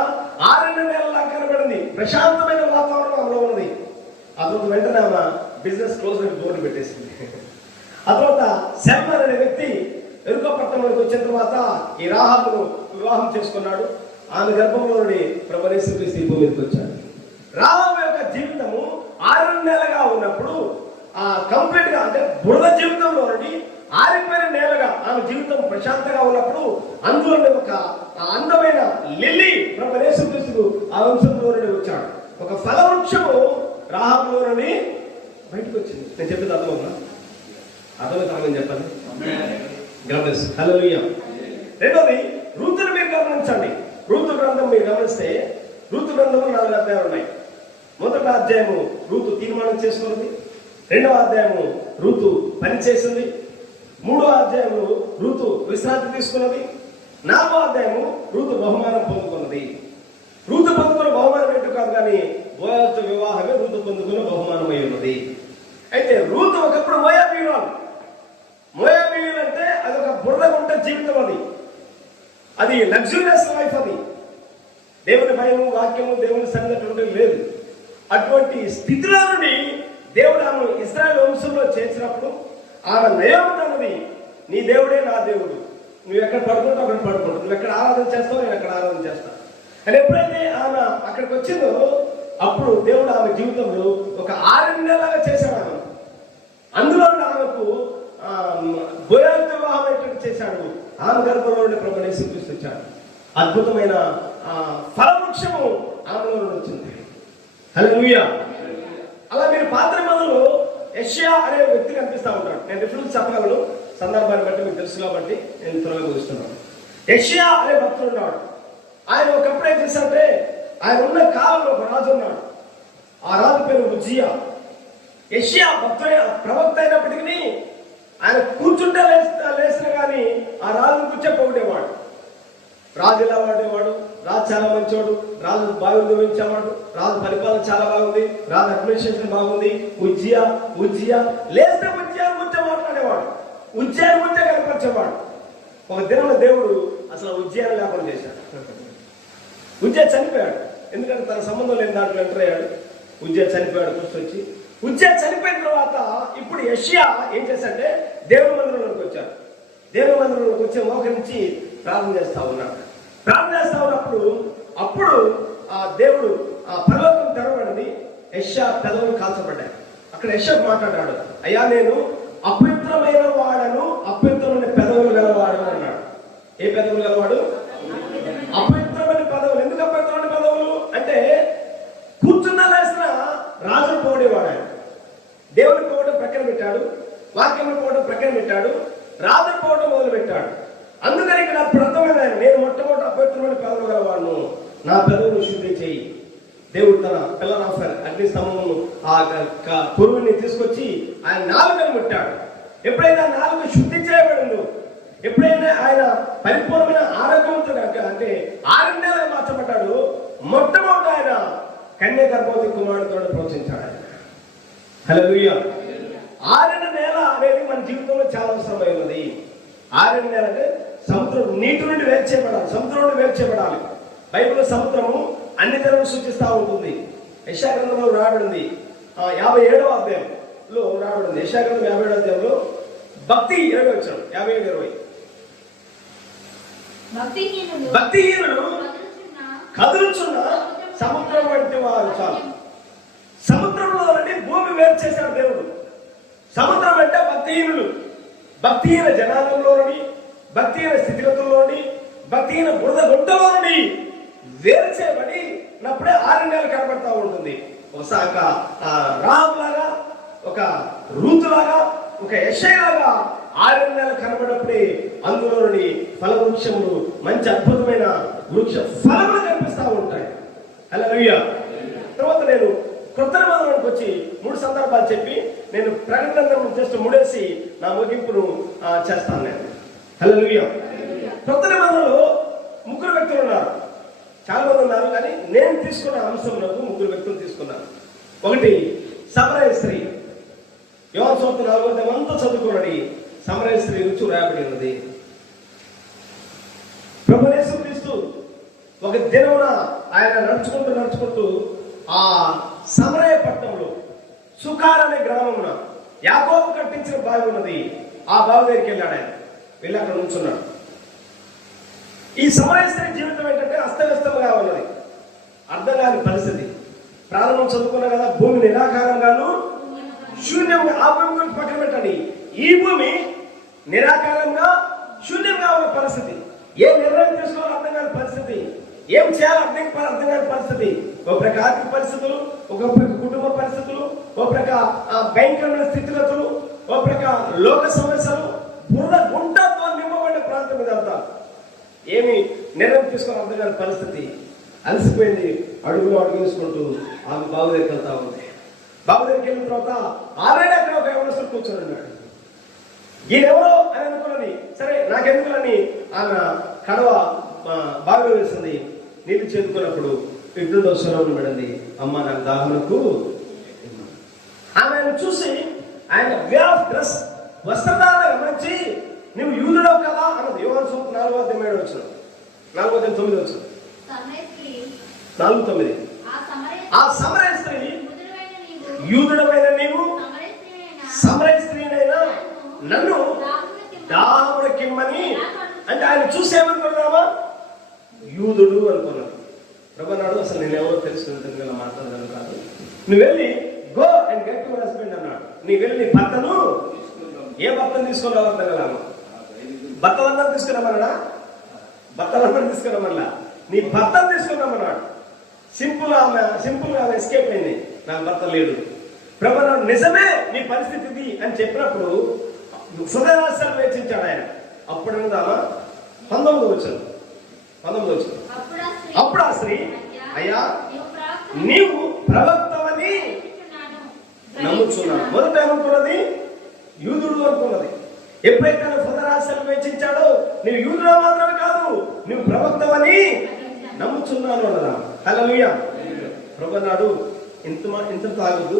6 నెలలా కనబడింది. ప్రశాంతమైన వాతావరణం ఆమెలో ఉన్నది. ఆ తర్వాత వెంటనే ఆమె బిజినెస్ క్లోజ్ అని బోర్డు పెట్టేసింది. ఆ తర్వాత శల్మాన్ అనే వ్యక్తి ఎరుక పట్టణంలోకి వచ్చిన తర్వాత ఈ రాహాబును వివాహం చేసుకున్నాడు. ఆమె గర్భంలో నుండి ప్రభువైన యేసుక్రీస్తు ఈ భూమి మీదకి వచ్చాడు. రాహాబు యొక్క జీవితము 6 నెలలుగా ఉన్నప్పుడు కంప్లీట్ గా, అంటే బురద జీవితంలో నుండి ఆరిపోయిన నేలగా ఆమె జీవితం ప్రశాంతంగా ఉన్నప్పుడు అందులో ఒక అందమైన లిల్లీ ప్రభువైన యేసుక్రీస్తు ఆ వంశంలో నుండి వచ్చాడు. ఒక ఫలవృక్షము రాహాబులో నుండి బయటకు వచ్చింది. నేను చెప్పేది అర్థమవుతుందా? అర్థమవుతామని చెప్పండి. హల్లెలూయా. రెండోది రూతును మీరు గమనించండి. రూతు గ్రంథం మీరు గమనిస్తే రూతు గ్రంథంలో 4 అధ్యాయాలు ఉన్నాయి. 1వ అధ్యాయము రూతు తీర్మానం చేసుకున్నది. 2వ అధ్యాయము రూతు పని చేసింది. 3వ అధ్యాయము రూతు విశ్రాంతి తీసుకున్నది. 4వ అధ్యాయము రూతు బహుమానం పొందుకున్నది. రూతు పొందుకున్న బహుమానం ఏంటో కాదు, కానీ బోయజు వివాహమే రూతు పొందుకున్న బహుమానం అయి ఉన్నది. అయితే రూతు ఒకప్పుడు మోయాబీయురాలు. మోయాబీయులు అంటే అదొక బురదగుంట జీవితం. అది లగ్జూరియస్ లైఫ్. అది దేవుని భయము, వాక్యము, దేవుని సన్నిధి లేదు. అటువంటి స్థితిలో నుండి దేవుడు ఆమె ఇశ్రాయేలు వంశంలో చేర్చినప్పుడు ఆమె నయోమి, నీ దేవుడే నా దేవుడు, నువ్వు ఎక్కడ పడుకుంటావు అక్కడ పడుకుంటావు, నువ్వు ఎక్కడ ఆరాధన చేస్తావు నేను ఎక్కడ ఆరాధన చేస్తాను అని ఎప్పుడైతే ఆమె అక్కడికి వచ్చిందో అప్పుడు దేవుడు ఆమె జీవితంలో ఒక 6 నెలలుగా చేశాడు. ఆమె అందులో ఆమెకు బోయజు వివాహం చేశాడు. ఆమె గర్భంలో నుండి ప్రభువైన యేసుక్రీస్తు వచ్చాడు. అద్భుతమైన ఫలవృక్షము ఆమెలో నుండి వచ్చింది. హల్లెలూయా. అలా మీరు పాత నిబంధనలో యెషయా అనే వ్యక్తి కనిపిస్తూ ఉంటాడు. నేను రిఫరెన్స్ చెప్పగలను, సందర్భాన్ని బట్టి మీకు తెలుసు కాబట్టి నేను త్వరగా ముగిస్తున్నాను. యెషయా అనే భక్తుడు ఉన్నాడు. ఆయన ఒకప్పుడు ఏం చేశాడంటే, ఆయన ఉన్న కాలంలో ఒక రాజు ఉన్నాడు. ఆ రాజు పేరు ఉజ్జియా. యెషయా భక్తుడే, ప్రవక్త అయినప్పటికీ ఆయన కూర్చుంటే లేచిన కానీ ఆ రాజును కూర్చోపోగొట్టేవాడు. రాజు ఇలా వాడేవాడు, రాజు చాలా మంచివాడు, రాజు బాగా నిర్వహించేవాడు, రాజు పరిపాలన చాలా బాగుంది, రాజు అడ్మినిస్ట్రేషన్ బాగుంది. ఉజ్జియా లేస్తే ఉజ్జియా గురించి మాట్లాడేవాడు, ఉజ్జియా గురించే కనపరిచేవాడు. ఒక దినం దేవుడు అసలు ఉజ్జియాను లేకుండా చేశాడు. ఉజ్జియా చనిపోయాడు. ఎందుకంటే తన సంబంధం లేని దాంట్లో ఎంటర్ అయ్యాడు. ఉజ్జియా చనిపోయాడు. కూర్చొచ్చి ఉజ్జియా చనిపోయిన తర్వాత ఇప్పుడు యెషయా ఏం చేశాడంటే దేవుని మందిరంలోకి వచ్చాడు. దేవుని మందిరంలోకి వచ్చి మోకరించి ప్రార్థన చేస్తా ఉన్నాడు. ప్రార్థన చేస్తా ఉన్నప్పుడు అప్పుడు ఆ దేవుడు ఆ పరలోకం తెరవబడింది. యెషయా పెదవులు కాల్చబడ్డాయి. అక్కడ యెషయా మాట్లాడాడు, అయ్యా నేను అపవిత్రమైన వాడను, అపవిత్రమైన పెదవులు గలవాడను అన్నాడు. ఏ పెదవులు గలవాడు? అపవిత్రమైన పెదవులు. ఎందుకు అపవిత్రమైన పెదవులు అంటే కూర్చున్న లేసిన రాజును పోడేవాడు. ఆయన దేవుని పోవడం ప్రక్కన పెట్టాడు, వాక్యం పోవడం ప్రక్కన పెట్టాడు, రాజును పోవడం మొదలు పెట్టాడు. అందుకని ఇక్కడ అప్పుడు అర్థమైన నేను మొట్టమొదటి అపవిత్రమైన పెదవులు గలవాడును, నా పెదవులు శుద్ధి చేయి. దేవుడు తన పిల్లల అగ్ని స్తంభమును ఆ పురుగుని తీసుకొచ్చి ఆయన నాలుకను ముట్టాడు. ఎప్పుడైతే ఆ నాలుక శుద్ధి చేయబడిందో, ఎప్పుడైతే ఆయన పరిపూర్ణమైన ఆరోగ్యంతో అంటే 6 నెలలు మార్చబడ్డాడు, మొట్టమొదటి ఆయన కన్య గర్భవతి కుమారుడితో ప్రోత్సహించాడు ఆయన. హల్లెలూయా. 6 నెల అనేది మన జీవితంలో చాలా అవసరమై ఉన్నది. 6 నెల అంటే సముద్రం నీటి నుండి వేరు చేయబడాలి, సముద్రం నుండి వేరు చేయబడాలి. బైబిల్లో సముద్రము అన్ని తెరలు సూచిస్తూ ఉంటుంది. యెషయా గ్రంథంలో రాబడింది 57వ అధ్యాయంలో రాబడింది. యెషయా గ్రంథం 57వ అధ్యాయంలో భక్తి 20 వచ్చాడు. 57-20 భక్తిహీనుడు కదులుచున్న సముద్రం వంటి వారు. చాలు, సముద్రంలో భూమి వేరు చేశాడు దేవుడు. సముద్రం అంటే భక్తిహీనులు, భక్తిహీన జనాంగంలోని, భక్తిహీన స్థితిగతుల్లోని, భక్తిహీన బురద గుంటలో నుండి వేరు చేయబడి నప్పుడే 6 నెలలు కనబడతా ఉంటుంది. ఒక రామ్ లాగా, ఒక రూతు లాగా, ఒక యెషయా లాగా 6 నెలలు కనబడినప్పుడే అందులో నుండి ఫలవృక్షములు, మంచి అద్భుతమైన వృక్ష ఫలములు కనిపిస్తూ ఉంటాయి. హల్లెలూయా. తర్వాత నేను కొత్త నిబంధనలోకి వచ్చి 3 సందర్భాలు చెప్పి నేను ప్రకటన జస్ట్ ముడేసి నా ముగింపును చేస్తాను నేను. హల్లెలూయా. కొత్త నిబంధనలో 3 వ్యక్తులు ఉన్నారు. చాలా మంది ఉన్నారు, కానీ నేను తీసుకున్న అంశంలో 3 వ్యక్తులు తీసుకున్నాను. ఒకటి సమరయ స్త్రీ. యోహాను సువార్త 4వ అధ్యాయం అంతా చదువుకున్నది సమరయ స్త్రీ గురించి రాయబడి ఉన్నది. ప్రభువు యేసు క్రీస్తు ఒక దినమున ఆయన నడుచుకుంటూ ఆ సమరయ పట్టణంలో సుకార్ అనే గ్రామమున యాకోబు కట్టించిన బావి ఉన్నది. ఆ బావి దగ్గరికి వెళ్ళాడు. ఆయన వెళ్ళి అక్కడ నుంచున్నాడు. ఈ సమరయ స్త్రీ జీవితం ఏంటంటే అస్తవ్యస్తంగా ఉన్నది, అర్థం కాని పరిస్థితి. ప్రారంభం చదువుకున్నా కదా, భూమి నిరాకారంగాను శూన్యంగా. ఆ భూమి గురించి పక్కన పెట్టండి. ఈ భూమి నిరాకారంగా శూన్యంగా ఉన్న పరిస్థితి. ఏ నిర్ణయం తీసుకోవాలో అర్థం కాని పరిస్థితి, ఏం చేయాలో అర్థం కాని పరిస్థితి. ఒక ప్రక ఆర్థిక పరిస్థితులు, ఒక ప్రక కుటుంబ పరిస్థితులు, ఒక ప్రక భయంకరమైన స్థితిగతులు, ఒక ప్రక లోక సమస్యలు, బురద గుంటతో నింపబడిన ప్రాంతం ఇదంతా. ఏమి నిర్ణయం తీసుకోవాలి అర్థం కాని పరిస్థితి. అలసిపోయింది. అడుగులు వేసుకుంటూ ఆమె బాబు దగ్గరికి వెళ్తా ఉంది. బాబు దగ్గరికి వెళ్ళిన తర్వాత ఆల్రెడీ అక్కడ ఒక యవనస్తుడు కూర్చొని ఉన్నాడు. ఈయనెవరో అని అనుకున్నది. సరే నాకెందుకులని ఆమె కడవ బావిలో వేసింది. నీళ్ళు చేదుకున్నప్పుడు ఇంట్లో స్వరం పడింది, అమ్మ నాకు దాహమునకు. ఆమె చూసి ఆయన వే ఆఫ్ డ్రెస్, వస్త్రధారణ గమనించి నువ్వు యూదుడవు కదా అన్నది. యోహాను సువార్త 4వ అధ్యాయం 7వ వచనం, 4వ అధ్యాయం 9వ వచనం, 4:9. ఆ సమరయ స్త్రీ, యూదుడమైన నీవు సమరయ స్త్రీనైనా నన్ను దాహమునకిమ్మని అంటే ఆయన చూసి ఏమనుకున్నావా? యూదుడు అనుకున్నాడు. ప్రభు నాడు అసలు నేను ఎవరో తెలుసుకుంటాను మాట్లాడదాను కాదు. నువ్వు వెళ్ళి go and get your husband అన్నాడు. నీ వెళ్ళి నీ భర్తను, ఏ భర్తను తీసుకున్నావు అర్థం కదా, భర్తలందరూ తీసుకున్నామన్నాడా? భర్తలందరూ తీసుకున్నామన్నా, నీ భర్తను తీసుకున్నామన్నాడు. సింపుల్ గా ఎస్కేప్ అయింది. నాకు భర్త లేడు. ప్రభు నిజమే నీ పరిస్థితి ఇది అని చెప్పినప్పుడు హృదయరాశాలు వేచించాడు ఆయన. అప్పుడు అన్నదామా 19వ వచనం. అప్పుడు ఆ స్త్రీ, అయ్యా నీవు ప్రవక్తవని నమ్ముచున్నాను. మొదట ఏమనుకున్నది? యూదుడు అనుకున్నది. ఎప్పుడైతే పదరాశలు వెచ్చించాడో, నీవు యూదుడు మాత్రమే కాదు, నువ్వు ప్రవక్తవని నమ్ముచున్నాను అన్నదా. హల్లెలూయా. ప్రభు అన్నాడు, ఇంత తాగదు.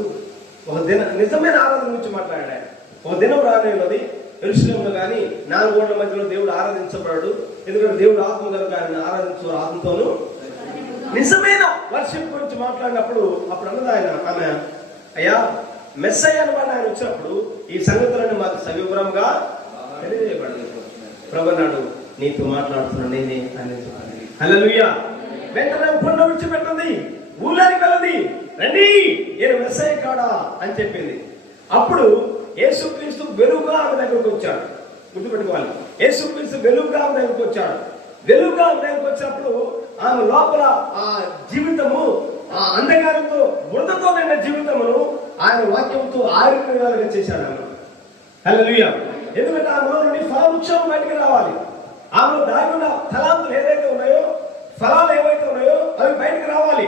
ఒక దిన నిజమైన ఆరాధన గురించి మాట్లాడాడు. ఒక దినం రానున్నది, యెరూషలేములో కానీ 4 గోడల మధ్యలో దేవుడు ఆరాధించబడాడు. ఎందుకంటే దేవుడు ఆత్మ కనుక ఆయన ఆరాధించు ఆత్మతోను. నిజమైన వర్షిప్ గురించి మాట్లాడినప్పుడు అప్పుడు అన్నది ఆమె, అయ్యా మెస్సయ్య అనమాట ఆయన వచ్చినప్పుడు ఈ సంగతులను మాకు సవివరంగా తెలియజేయబడింది. ప్రభు అన్నాడు, నీతో మాట్లాడుతున్నా నేనే అని. హల్లెలూయా. వెంటనే కొండ విడిచిపెట్టింది, ఊళ్ళోకి వెళ్ళది, రండి ఈయన మెస్సయ్య కాడా అని చెప్పింది. అప్పుడు యేసుక్రీస్తు వెలుగుగా ఆమె దగ్గరకు వచ్చాడు. గుర్తుపెట్టుకోవాలి, యేసుక్రీస్తు వెలుగుగా ఆమె దగ్గరకు వచ్చాడు. వెలుగుగా ఆమె దగ్గరకు వచ్చినప్పుడు ఆమె లోపల ఆ జీవితము, ఆ అంధకారంతో బురదతో నిన్న జీవితమును ఆయన వాక్యంతో ఆరోగ్యంగా చేశాడు ఆమె. హల్లెలూయా. ఎందుకంటే ఆమెలో నుండి ఫలవృక్షం బయటికి రావాలి. ఆమెలో దాగున్న ఫలాలు ఏదైతే ఉన్నాయో, ఫలాలు ఏవైతే ఉన్నాయో అవి బయటకు రావాలి.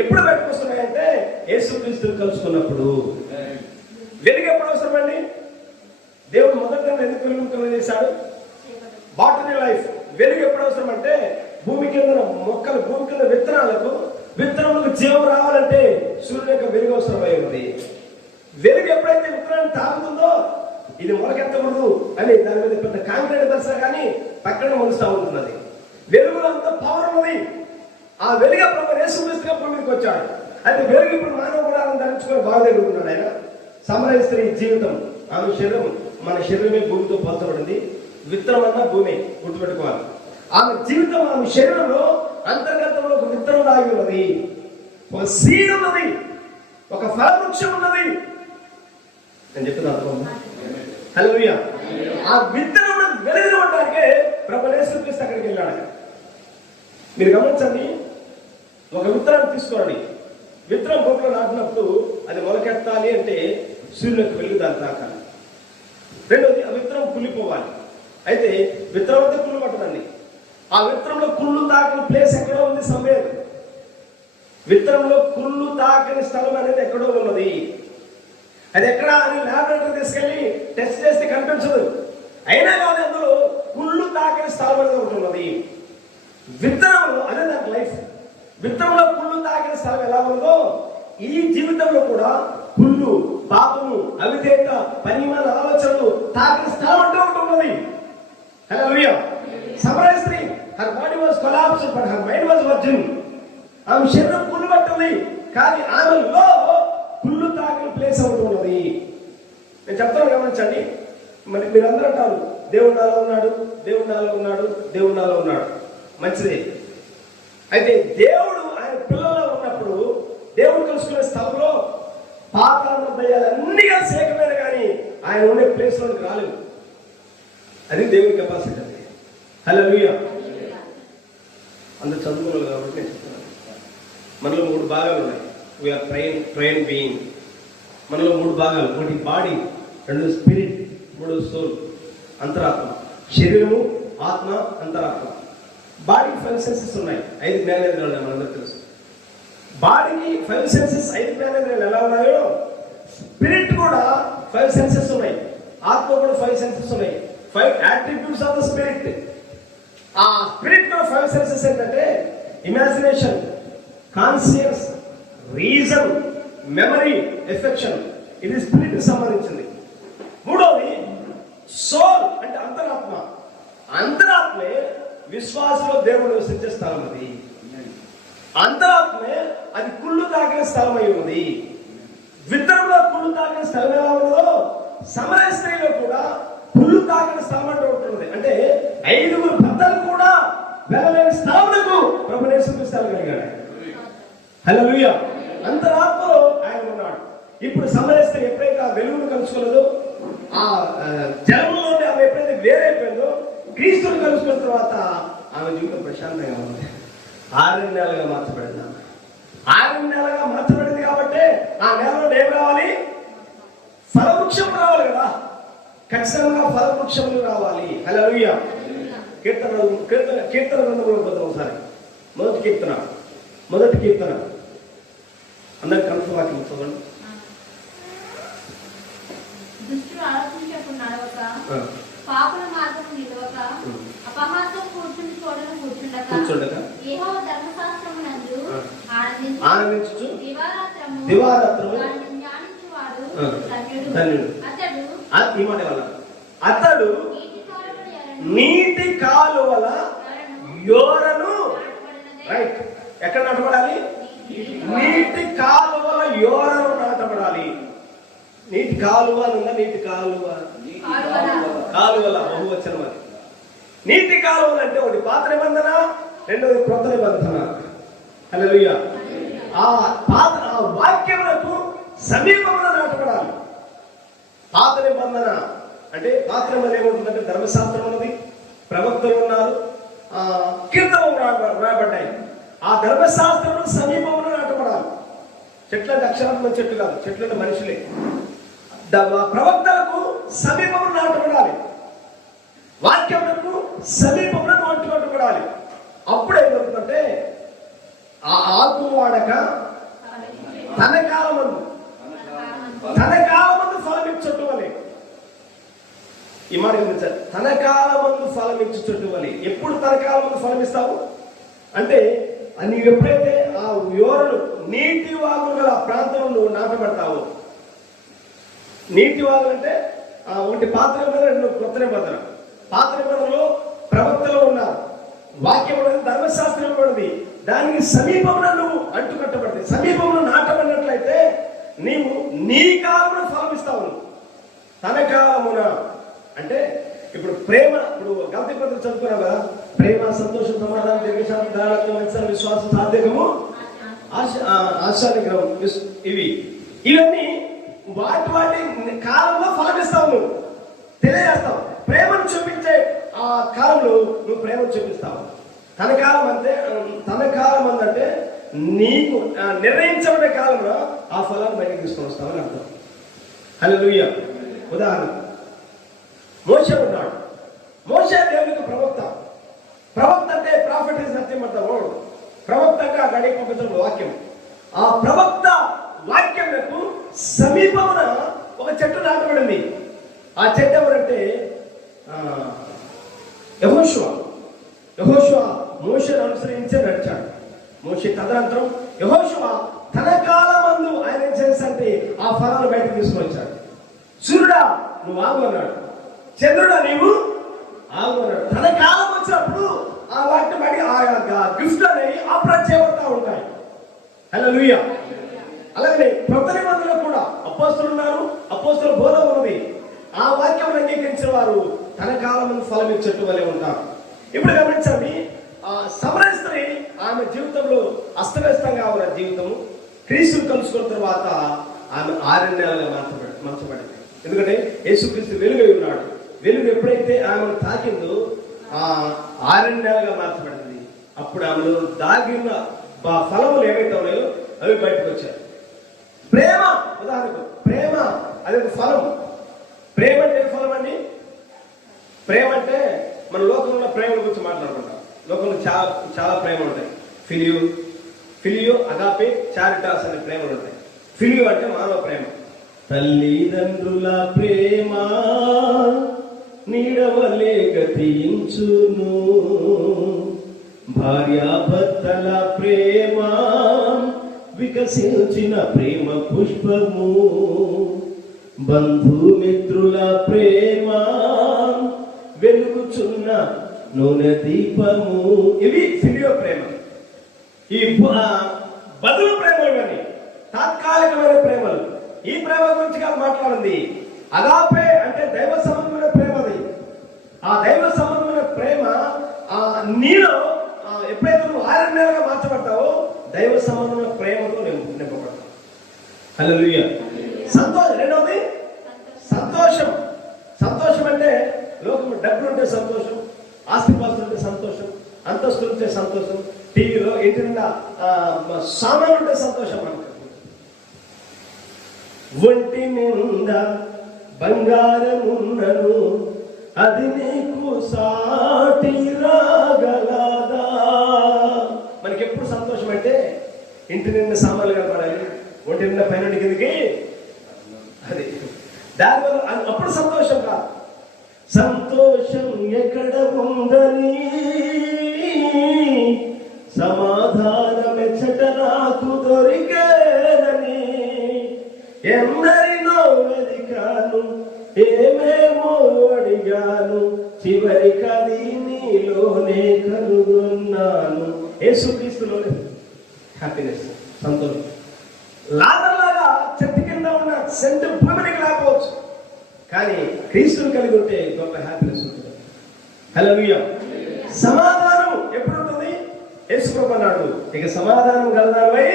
ఎప్పుడు బయటకు వస్తున్నాయంటే యేసుక్రీస్తుని కలుసుకున్నప్పుడు. వెలుగు ఎప్పుడు అవసరమండి? దేవుడు మొదట ఎందుకు వెలుగు చేశాడు? Botany life. వెలుగు ఎప్పుడు అవసరం అంటే భూమి కింద మొక్కలు, భూమి కింద విత్తనములకు జీవం రావాలంటే సూర్యుని యొక్క వెలుగు అవసరమై ఉంది. వెలుగు ఎప్పుడైతే విత్తనాన్ని తాగుతుందో ఇది మొలకెత్తకూడదు అని దాని మీద పెద్ద కాంక్రీట్ దర్శ కానీ పక్కన మొలుస్తూ ఉంటున్నది. వెలుగులో అంత పవర్ ఉన్నది. ఆ వెలుగు ప్రభు యేసుక్రీస్తుగా భూమి మీదకి వచ్చాడు. అయితే వెలుగు ఇప్పుడు మానవ గుణాలను ధరించుకొని బాగుదేరుకున్నాడు ఆయన. సమరయ స్త్రీ జీవితం, ఆమె శరీరం, మన శరీరమే భూమితో పోల్చబడింది. విత్తనం అన్న భూమి, గుర్తుపెట్టుకోవాలి. ఆమె జీవితం, ఆమె శరీరంలో అంతర్గతంలో ఒక విత్తనం దాగి ఉన్నది, ఒక సీడ్ ఉన్నది, ఒక ఫలవృక్షం ఉన్నది. నేను చెప్తున్నా అర్థం. హల్లెలూయా. ఆ విత్తనం వెలుగునివ్వడానికే ప్రభు యేసుక్రీస్తు అక్కడికి వెళ్ళాడు. మీరు గమనించండి, ఒక విత్తనాన్ని తీసుకోండి. విత్తనం భూమిలో నాటినప్పుడు అది మొలకెత్తాలి అంటే సూర్యులకు వెలుగు దాన్ని తాకాలి. రెండోది, ఆ విత్తనం కుళ్ళిపోవాలి. అయితే విత్తనం అంతా కుళ్ళు పట్టదండి. ఆ విత్తనంలో కుళ్ళు తాకిన ప్లేస్ ఎక్కడో ఉంది, సమయం. విత్తనంలో కుళ్ళు తాకిన స్థలం అనేది ఎక్కడో ఉన్నది. అది ఎక్కడ అని ల్యాబొరేటరీ తీసుకెళ్లి టెస్ట్ చేస్తే కనిపించదు. అయినా కానీ అందులో కుళ్ళు తాకిన స్థలం అనేది ఒకటి ఉన్నది. విత్తనంలో అదే దాని లైఫ్. విత్తనంలో కుళ్ళు తాకిన స్థలం ఎలా ఉందో ఈ జీవితంలో కూడా కుళ్ళు, పాపము, అవిధేయత, పనిమాల ఆలోచనలు తాకిన స్థలం అంటే ఒకటి ఉన్నది. హల్లెలూయా. సమరయ స్త్రీ, her body was collapsed but her mind was virgin. ఆమె శరీరం కుళ్ళు పట్టింది కానీ ఆమెలో కుళ్ళు తాకిన ప్లేస్ ఒకటి ఉన్నది. నేను చెప్తాను, గమనించండి. మరి మీరందరూ అంటారు దేవుడు నాలో ఉన్నాడు, దేవుడు నాలో ఉన్నాడు, దేవుడు నాలో ఉన్నాడు. మంచిదే. అయితే దేవుడు ఆయన పిల్లల్లో ఉన్నప్పుడు దేవుడు కలుసుకునే స్థలంలో పాతాళ దయ్యాలన్నీ కలిసి ఏకమైన కానీ ఆయన ఉండే ప్లేస్ లోకి రాలేదు. అది దేవుని కెపాసిటీ. అది హల్లెలూయా. అందరు చదువుకోవాలి కాబట్టి నేను చెప్తున్నాను. మనలో 3 భాగాలు ఉన్నాయి. We are triune being. మనలో 3 భాగాలు. 1 బాడీ, 2 స్పిరిట్, 3 సోల్, అంతరాత్మ. శరీరము, ఆత్మ, అంతరాత్మ. బాడీకి 5 సెన్సెస్ ఉన్నాయి. 5 జ్ఞానేంద్రియాలు ఉన్నాయి, మనందరూ తెలుసు. బాడీకి 5 సెన్సెస్, 5 జ్ఞానేంద్రియాలు ఎలా ఉన్నాయో స్పిరిట్ కూడా 5 సెన్సెస్ ఉన్నాయి. ఆత్మ కూడా 5 సెన్సెస్ ఉన్నాయి. 5 యాట్రిబ్యూట్స్ ఆఫ్ ద స్పిరిట్. ఆ స్పిరిట్ లో 5 సెన్సెస్ ఏంటంటే imagination, conscious, reason, memory, affection. ఇది స్పిరిట్ కి సంబంధించింది. మూడోది సోల్ అంటే అంతరాత్మ. అంతరాత్మే విశ్వాసంలో దేవుడు నివసించే స్థలం. అది అంతరాత్మే అది కుళ్ళు తాకిన స్థలం అయి ఉంది. విత్తనంలో కుళ్ళు తాకిన స్థలం ఎలా ఉన్నదో సమరయ స్త్రీలో కూడా కుళ్ళు తాకిన స్థలం అంటూ ఉంటుంది. అంటే 5 భర్తలు కూడా వెళ్ళలేని స్థలములకు ప్రభు యేసుక్రీస్తు కలిగాడు. హల్లెలూయా. అంతరాత్మలో ఆయన ఉన్నాడు. ఇప్పుడు సమరయ స్త్రీ ఎప్పుడైతే ఆ వెలుగును కలుసుకోలేదో, ఆ జలంలోనే ఆమె ఎప్పుడైతే వేరైపోయిందో, క్రీస్తుని కలుసుకున్న తర్వాత ఆమె జీవితం ప్రశాంతంగా ఉంది. 6 నెలలుగా మార్చబడింది. 6 నెలలుగా మార్చబడింది కాబట్టి ఆ నెలలో ఏం రావాలి? ఫలవృక్షం రావాలి కదా. ఖచ్చితంగా ఫలవృక్షములు రావాలి. హల్లెలూయా. కీర్తన గ్రంథంలో పోతాం ఒకసారి. మొదటి కీర్తన అందరికి కలిసి వాక్యం చదవండి. దుష్టులు ఆలోచించకుండా నడవక, పాపుల మార్గము నిలవక, అపహాసం కూర్చుండక, యెహోవా ధర్మశాస్త్రమునందు ఆనందించుచు దివారాత్రము దానిని ధ్యానించువాడు ధన్యుడు. ఈ మాట వల్ల అతడు నీటి కాలువల యోరను, రైట్, ఎక్కడ నాటబడాలి? నీటి కాలువల యోరను నాటబడాలి. నీటి కాలువ ఉందా? నీటి కాలువల బహువచనం అది. నీటి కాలువలు అంటే ఒకటి పాత నిబంధన, రెండవది క్రొత్త నిబంధన. హల్లెలూయా. ఆ వాక్యములకు సమీపంలో నాటబడాలి. పాత నిబంధన అంటే పాత నిబంధన ఏముంటుందంటే ధర్మశాస్త్రం ఉన్నది, ప్రవక్తలు ఉన్నారు, కీర్తనలు రాయబడ్డాయి. ఆ ధర్మశాస్త్రం సమీపంలో నాటబడాలి. చెట్లు అంటే అక్షరాత్మ చెట్లు కాదు, చెట్లు అంటే మనుషులే. ప్రవక్తలకు సమీపంలో నాటబడాలి, వాక్యములకు సమీపంలో నాటబడాలి. అప్పుడు ఏమవుతుందంటే ఆ ఆకు వాడక తన కాలమందు ఫలమిచ్చట్టు వలె. ఈ మాట గమనించాలి. తన కాలమందు ఫలమిచ్చుచట్టు వలె. ఎప్పుడు తన కాలమందు ఫలమిస్తావు అంటే నీవు ఎప్పుడైతే ఆ యోరలు నీటి వాగులు గల ప్రాంతంలో నువ్వు నాటబడతావు. నీటి వాగులు అంటే ఒకటి పాత నిబంధన, రెండు కొత్త నిబంధన. పాత నిబంధనలో ప్రవక్తలు ఉన్నారు, వాక్యం ఉన్నది, ధర్మశాస్త్రం ఉన్నది. దానికి సమీపంలో నువ్వు అంటుకట్టబడితే, సమీపంలో నాటబడినట్లయితే నీవు నీ కాలమున ఫలమిస్తావు. తన కాలమున అంటే ఇప్పుడు ప్రేమ, ఇప్పుడు గల్తీ పత్రిక చదువుకున్నావు కదా, ప్రేమ, సంతోషం, సమాధానం, దీర్ఘశాంతం, దయాళుత్వం, మంచితనం, విశ్వాసం, సాత్వికము, ఆశానిగ్రహం, ఇవన్నీ వాటి కాలంలో ఫలమిస్తావు. నువ్వు తెలియజేస్తావు. ప్రేమను చూపించే ఆ కాలంలో నువ్వు ప్రేమను చూపిస్తావు. తన కాలం అంటే నీకు నిర్ణయించబడే కాలంలో ఆ ఫలాన్ని బయటకు తీసుకొని వస్తామని అర్థం. హల్లెలూయా. ఉదాహరణ, మోషే ఉన్నాడు. మోషే దేవునికి ప్రవక్త. ప్రవక్త అంటే profit is nothing but the word. ప్రవక్త అంటే ఆ గడికి పంపించిన వాక్యం. ఆ ప్రవక్త వాక్యములకు సమీపమున ఒక చెట్టు నాటబడింది. ఆ చెట్టు ఎవరంటే యెహోషువ. మోషేను అనుసరించే నడిచాడు. మోషే తదనంతరం యెహోషువ తన కాలమందు ఆయన ఏం చేస్తాడంటే ఆ ఫలాన్ని బయటకు తీసుకొని వచ్చాడు. సూర్యుడా నువ్వు ఆగు అన్నాడు, చంద్రుడా నీవు ఆగు అన్నాడు. తన కాలం వచ్చినప్పుడు ఆ వాటిని బట్టి ఆ గిఫ్ట్ అనేవి అప్రత్యవతా ఉంటాయి. హల్లెలూయా. అలాగే కొత్త నిబంధనలో కూడా అపోస్తలులు ఉన్నారు, అపోస్తల బోధ ఉన్నది. ఆ వాక్యం అంగీకరించిన వారు తన కాలం ఫలం ఇచ్చేట్టు వలె ఉంటారు. ఇప్పుడు గమనించండి, సమరయ స్త్రీ ఆమె జీవితంలో అస్తవ్యస్తంగా ఉన్న జీవితము క్రీస్తును కలుసుకున్న తర్వాత ఆమె 6 నెలలుగా మార్చబడింది. ఎందుకంటే యేసుక్రీస్తు వెలుగై ఉన్నాడు. వెలుగు ఎప్పుడైతే ఆమెను తాకిందో 6 నెలలుగా మార్చబడింది. అప్పుడు ఆమెలో దాగిన ఫలములు ఏవైతే ఉన్నాయో అవి బయటకు వచ్చాయి. ప్రేమ, ఉదాహరణకు ప్రేమ అది ఒక ఫలం. ప్రేమ అంటే ఫలం అండి. ప్రేమ అంటే మన లోకంలో ప్రేమల గురించి మాట్లాడుకుంటాం. లోకంలో చాలా ప్రేమలు ఉంటాయి. ఫిలియో, అగాపే, చారిటాస్ అనే ప్రేమలు ఉంటాయి. ఫిలియో అంటే మానవ ప్రేమ. తల్లిదండ్రుల ప్రేమ నీడవలే గతించును, భార్యాభర్తల ప్రేమ వికసించిన ప్రేమ పుష్పము, బంధుమిత్రుల ప్రేమ వెలుగుచున్న నూనె దీపము. ఇవి ఫిలియో ప్రేమ. ఈ బదులు ప్రేమలు కానీ తాత్కాలికమైన ప్రేమలు. ఈ ప్రేమ గురించి కాదు మాట్లాడింది. అగాపే అంటే దైవ సంబంధమైన ప్రేమది. ఆ దైవ సంబంధమైన ప్రేమ నీలో ఎప్పుడైతే నువ్వు 6 నెలలుగా మార్చబడతావో దైవ సంబంధమైన ప్రేమతో నింపబడతావు. హల్లెలూయా. సంతోషం. రెండవది సంతోషం. సంతోషం అంటే లోకం డబ్బులు ఉంటే సంతోషం, ఆస్తిపాస్తులు ఉంటే సంతోషం, అంతస్తులు ఉంటే సంతోషం, టీవీలో ఇంటి నిండా సామాన్లు ఉంటే సంతోషం. మనకు ఒంటి నిండా బంగారం ఉన్నను, అది నీకు సాటి రాగలదా. మనకి ఎప్పుడు సంతోషం అంటే ఇంటి నిండా సామాన్లు కనపడాలి, ఒంటి నిండా పైన కిందకి, అది దానివల్ల అప్పుడు సంతోషం కాదు. సంతోషం ఎక్కడ ఉందని, సమాధానం ఎచ్చట నాకు దొరికేదని, ఎందరినో వెదికాను, ఏమేమో అడిగాను, చివరికది నీలోనే కనుగొన్నాను. యేసుక్రీస్తులోనే హ్యాపీనెస్, సంతోషం. లాజరులాగా చెట్టు కింద ఉన్న సెంటు భూమికి లేకపోవచ్చు, కానీ క్రీస్తుని కలిగి ఉంటే గొప్ప హ్యాపీనెస్ ఉంటుంది. హల్లెలూయా. సమాధానం ఎప్పుడు ఉంటుంది? యేసు ప్రభువు అన్నాడు, ఇక సమాధానం గలదానివై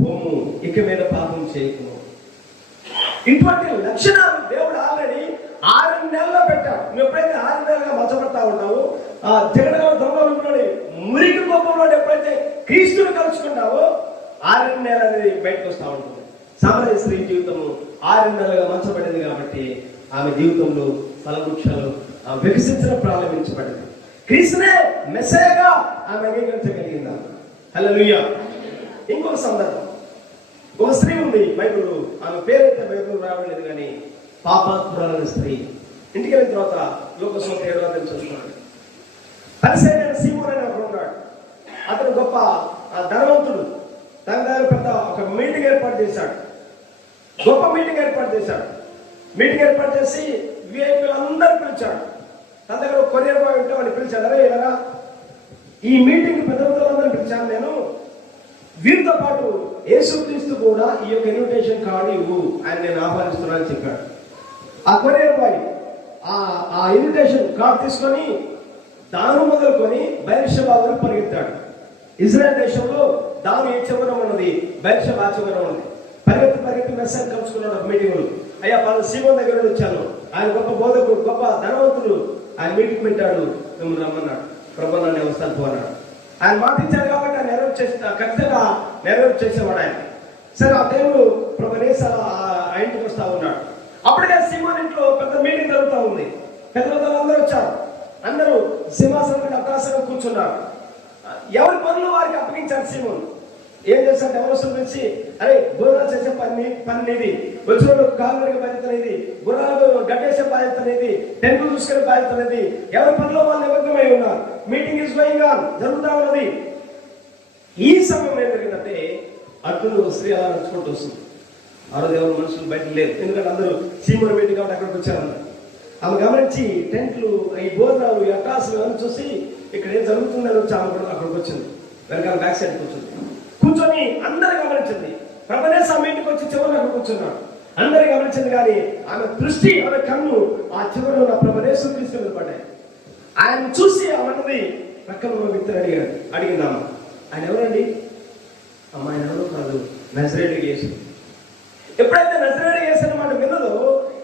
పొమ్ము, ఇక మీద పాపం చేయకు. ఇటువంటి లక్షణాలు దేవుడు ఆల్రెడీ 6 నెలల్లో పెట్టాడు. నువ్వు ఎప్పుడైతే 6 నెలలుగా మచ్చబడతా ఉంటావు, ఆ జగడగల దొంగలోని మురికి కోపంలో ఎప్పుడైతే క్రీస్తుని కలుసుకుంటావో 6 నెలలు అనేది బయటకు వస్తూ ఉంటుంది. సమరయ స్త్రీ జీవితము 6 నెలలుగా మంచబడింది కాబట్టి ఆమె జీవితంలో ఫలవృక్షాలు వికసించడం ప్రారంభించబడింది. క్రీస్తునే మెస్సయగా ఆమె అంగీకరించగలిగిందా? హల్లెలూయా. ఇంకొక సందర్భం, ఒక స్త్రీ ఉంది బైబిల్లో, ఆమె పేరైతే బైబిల్ రావలేదు కానీ పాపాత్మురాలైన స్త్రీ. ఇంటికి వెళ్ళిన తర్వాత లోకస్వార్థ 7వ అధ్యాయం చూస్తున్నాడు. పరిసయ్యుడైన సీమోను అనే ఒకడు ఉన్నాడు. అతను గొప్ప ధనవంతుడు. తన దగ్గర పెద్ద ఒక మీటింగ్ ఏర్పాటు చేశాడు, గొప్ప మీటింగ్ ఏర్పాటు చేశాడు. మీటింగ్ ఏర్పాటు చేసి విఐపీలు అందరూ పిలిచాడు. తన దగ్గర ఒక కొరియర్ బాయ్ ఉంటే వాడిని పిలిచాడు, అరే ఇలాగా ఈ మీటింగ్ పెద్దలందరూ పిలిచాను నేను, వీరితో పాటు యేసుక్రీస్తు కూడా ఈ యొక్క ఇన్విటేషన్ కార్డు ఇవ్వు, ఆయన నేను ఆహ్వానిస్తున్నానని చెప్పాడు. ఆ కొరియర్ బాయ్ ఆ ఇన్విటేషన్ కార్డు తీసుకొని దాను మొదలుకొని బయర్షెబా వరకు పరిగెత్తాడు. ఇజ్రాయెల్ దేశంలో దాను ఏ చివరం ఉన్నది, బయర్షెబా ఆ చివరం ఉన్నది. పరిగెత్తి మెస్సైని కలుసుకున్నాడు ఒక మీటింగ్ లో. అయ్యా పలానా సీమోను దగ్గర వచ్చాను, ఆయన గొప్ప బోధకుడు, గొప్ప ధనవంతుడు, ఆయన మీటింగ్ పెట్టాడు, మిమ్మల్ని రమ్మన్నాడు. ప్రభు నన్ను వస్తాను పోన్నాడు. ఆయన మాట ఇచ్చాడు కాబట్టి ఆయన ఖచ్చితంగా నెరవేర్చి చేసేవాడు ఆయన. సరే ఆ దేవుడు ప్రభు ఆ ఇంటికి వస్తా ఉన్నాడు. అప్పటికే సీమోన్ ఇంట్లో పెద్ద మీటింగ్ జరుగుతూ ఉంది. పెద్దలందరూ వచ్చారు. అందరూ సింహాసనం అక్రాసంగా కూర్చున్నారు. ఎవరి పనులు వారికి అప్పగించారు. సీమోన్ ఏం చేశాడు? ఎవరు పిలిచి, అరే భోజనాలు చేసే పని ఇది, వచ్చిన కాలు కడిగే బాధ్యత అనేది, గుర్రాలకు గడ్డేసే బాధ్యత అనేది, టెంట్లు చూసుకునే బాధ్యత అనేది, ఎవరి పనిలో వాళ్ళు నిమగ్నమై ఉన్నారు. మీటింగ్ ఇస్ గోయింగ్ ఆన్, జరుగుతూ ఉన్నది. ఈ సమయం ఏం జరిగిందంటే అర్జునుడు స్త్రీ అలా నడుచుకుంటూ వస్తుంది. ఆ రోజు ఎవరు మనుషులు బయట లేరు, ఎందుకంటే అందరూ సీమోన్ మీటింగ్ కాబట్టి అక్కడికి వచ్చారన్నారు. ఆమె గమనించి టెంట్లు, ఈ భోజనాలు, ఈ అట్టాసులు అని చూసి ఇక్కడ ఏం జరుగుతుందని వచ్చి ఆమె కూడా అక్కడికి వచ్చింది. వెనకాల బ్యాక్ సైడ్ కూర్చొని అందరు గమనించింది. ప్రభునేసు ఆ ఇంటికి వచ్చి చివరిలో అక్కడ కూర్చున్నాడు. అందరు గమనించింది కానీ ఆమె దృష్టి, ఆమె కన్ను ఆ చివరిలో ఉన్న ప్రభునేసు క్రీస్తు మీద పడ్డాయి. ఆయన చూసి ఆమెన్నది పక్కన ఉన్న వ్యక్తిని అడిగిందామా, ఆయన ఎవరండి? అమ్మ ఆయన ఎవరో కాదు, నజరేయుడు యేసు. ఎప్పుడైతే నజరేయుడు యేసు అన్నమాట విన్నదో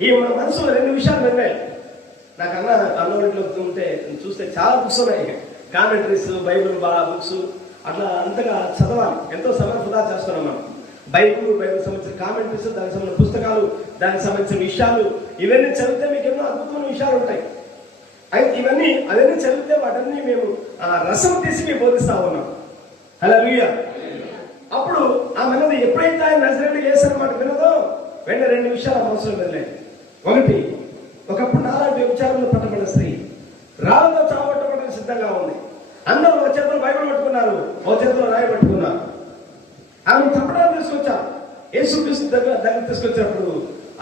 ఈ మన మనసులో 2 విషయాలు విన్నాయి. నాకు అన్నోట్లో ఉంటే చూస్తే చాలా బుక్స్ ఉన్నాయి, కామెంటరీస్, బైబిల్ బుక్స్, అట్లా అంతగా చదవాలి. ఎంతో సమయం వృధా చేస్తున్నాం మనం. బైబిల్ సంబంధించిన కామెంటరీస్, దానికి సంబంధించిన పుస్తకాలు, దానికి సంబంధించిన విషయాలు, ఇవన్నీ చదివితే మీకు ఎన్నో అద్భుతమైన విషయాలు ఉంటాయి. అయితే అవన్నీ చదివితే వాటన్ని మేము రసం తీసి మేము బోధిస్తా ఉన్నాం. హల్లెలూయా. అప్పుడు ఆమె అన్నది, ఎప్పుడైతే ఆయన నజరేయుడు యేసు అన్నమాట విన్నదో వెంటనే 2 విషయాలు అవసరం వెళ్ళాయి. ఒకటి, ఒకప్పుడు నాలాంటి విచారంలో పట్టబడిన స్త్రీ రాళ్ళతో చావబట్టబడడానికి సిద్ధంగా ఉంది. అందరూ ఒక చేతిలో బైబిల్ పట్టుకున్నారు, ఒక చేతిలో రాయి పట్టుకున్నారు. ఆమె చంపడానికి తీసుకొచ్చారు. యేసుక్రీస్తు దగ్గర తీసుకొచ్చినప్పుడు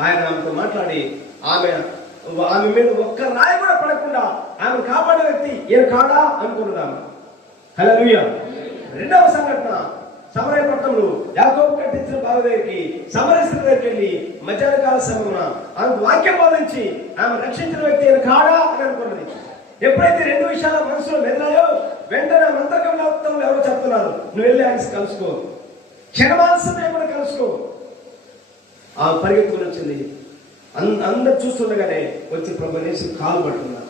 ఆయన ఆమెతో మాట్లాడి ఆమె మీద ఒక్క రాయి కూడా పడకుండా ఆమె కాపాడే వ్యక్తి ఈయన కాడా అనుకున్నాడు ఆమె. హల్లెలూయా. రెండవ సంఘటన, సమరయ పట్టణంలో యాకోబు కట్టించిన బావి దగ్గరికి సమరయ స్త్రీ దగ్గరికి వెళ్ళి మధ్యాహ్న కాల సమయమున ఆమె వాక్యం బోధించి ఆమె రక్షించిన వ్యక్తి ఈయన కాడా అని అనుకున్నది. ఎప్పుడైతే 2 విషయాల మనసులో మెదిలాయో వెంటనే మంత్రకంలో ఎవరో చెప్తున్నారు, నువ్వు వెళ్ళి ఆయన కలుసుకో, క్షణమాల్సిందే కూడా కలుసుకో. ఆ పరిగెత్తుకుని వచ్చింది. అందరు చూస్తుండగానే వచ్చి ప్రభు యేసు కాలు పట్టుకున్నారు.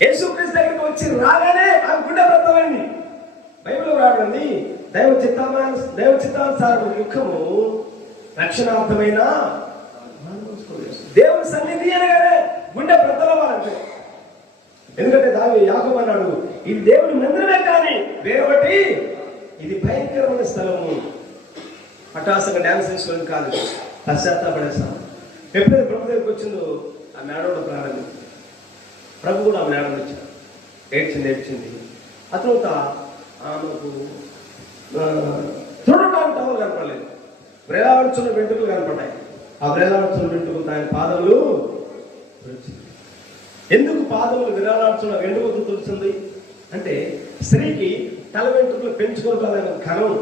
యేసుక్రీస్తు దగ్గరికి వచ్చి రాగానే ఆ గుండె బ్రతమైంది. బైబిల్లో రాబడింది, దైవ చిత్తానుసారమైన దుఃఖము రక్షణార్థమైన దేవుని సన్నిధి అనగానే గుండె బ్రతలో ఎందుకంటే యాకోబు అన్నాడు, ఇది దేవుని మందిరమే కానీ వేరొకటి ఇది భయంకరమైన స్థలము. హఠాత్తుగా డ్యాన్స్ వేసుకోవడం కాదు, పశ్చాత్తాపడేస్తాం. ఎప్పుడైతే ప్రభు దగ్గరికి వచ్చిందో ఆ మేడవడం ప్రారంభించింది. ప్రభు కూడా ఆ మేడం వచ్చాడు, ఏడ్చింది. ఆ తర్వాత ఆమెకు చూడటానికి టవర్ కనపడలేదు, వ్రేలాడుచున్న వెంట్రుకలు కనపడ్డాయి. ఆ వ్రేలాడుచున్న వెంట్రుకలు ఆయన పాదములు తుడిచింది. ఎందుకు పాదములు విరాలాడుచున్న వెంట్రుకలు తుడిచింది అంటే స్త్రీకి తల వెంట్రుకలు పెంచుకోవాలనే ఘనం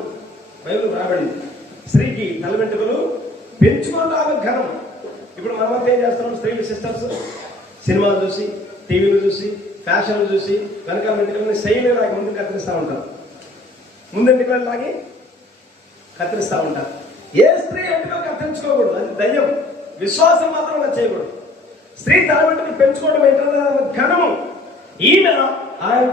బైబిల్ రాబడింది. స్త్రీకి తల వెంట్రుకలు పెంచుకోవడానికి ఘనం. ఇప్పుడు మనమంతా ఏం చేస్తున్నాం? స్త్రీలు సిస్టర్స్ సినిమాలు చూసి, టీవీలు చూసి, ఫ్యాషన్లు చూసి వెనకాల వెంట్రుకలని శైలి లాగి ముందు కత్తిరిస్తూ ఉంటారు. ముందెంటికలు లాగి కత్తిరిస్తూ ఉంటారు. ఏ స్త్రీ వెంట్రుకలు కత్తిరించుకోకూడదు, అది దయ్యం. విశ్వాసం మాత్రం అలా చేయకూడదు. స్త్రీ తల వెంట్రుకలు పెంచుకోవడం ఏంటంటే ఘనము. ఈయన ఆయన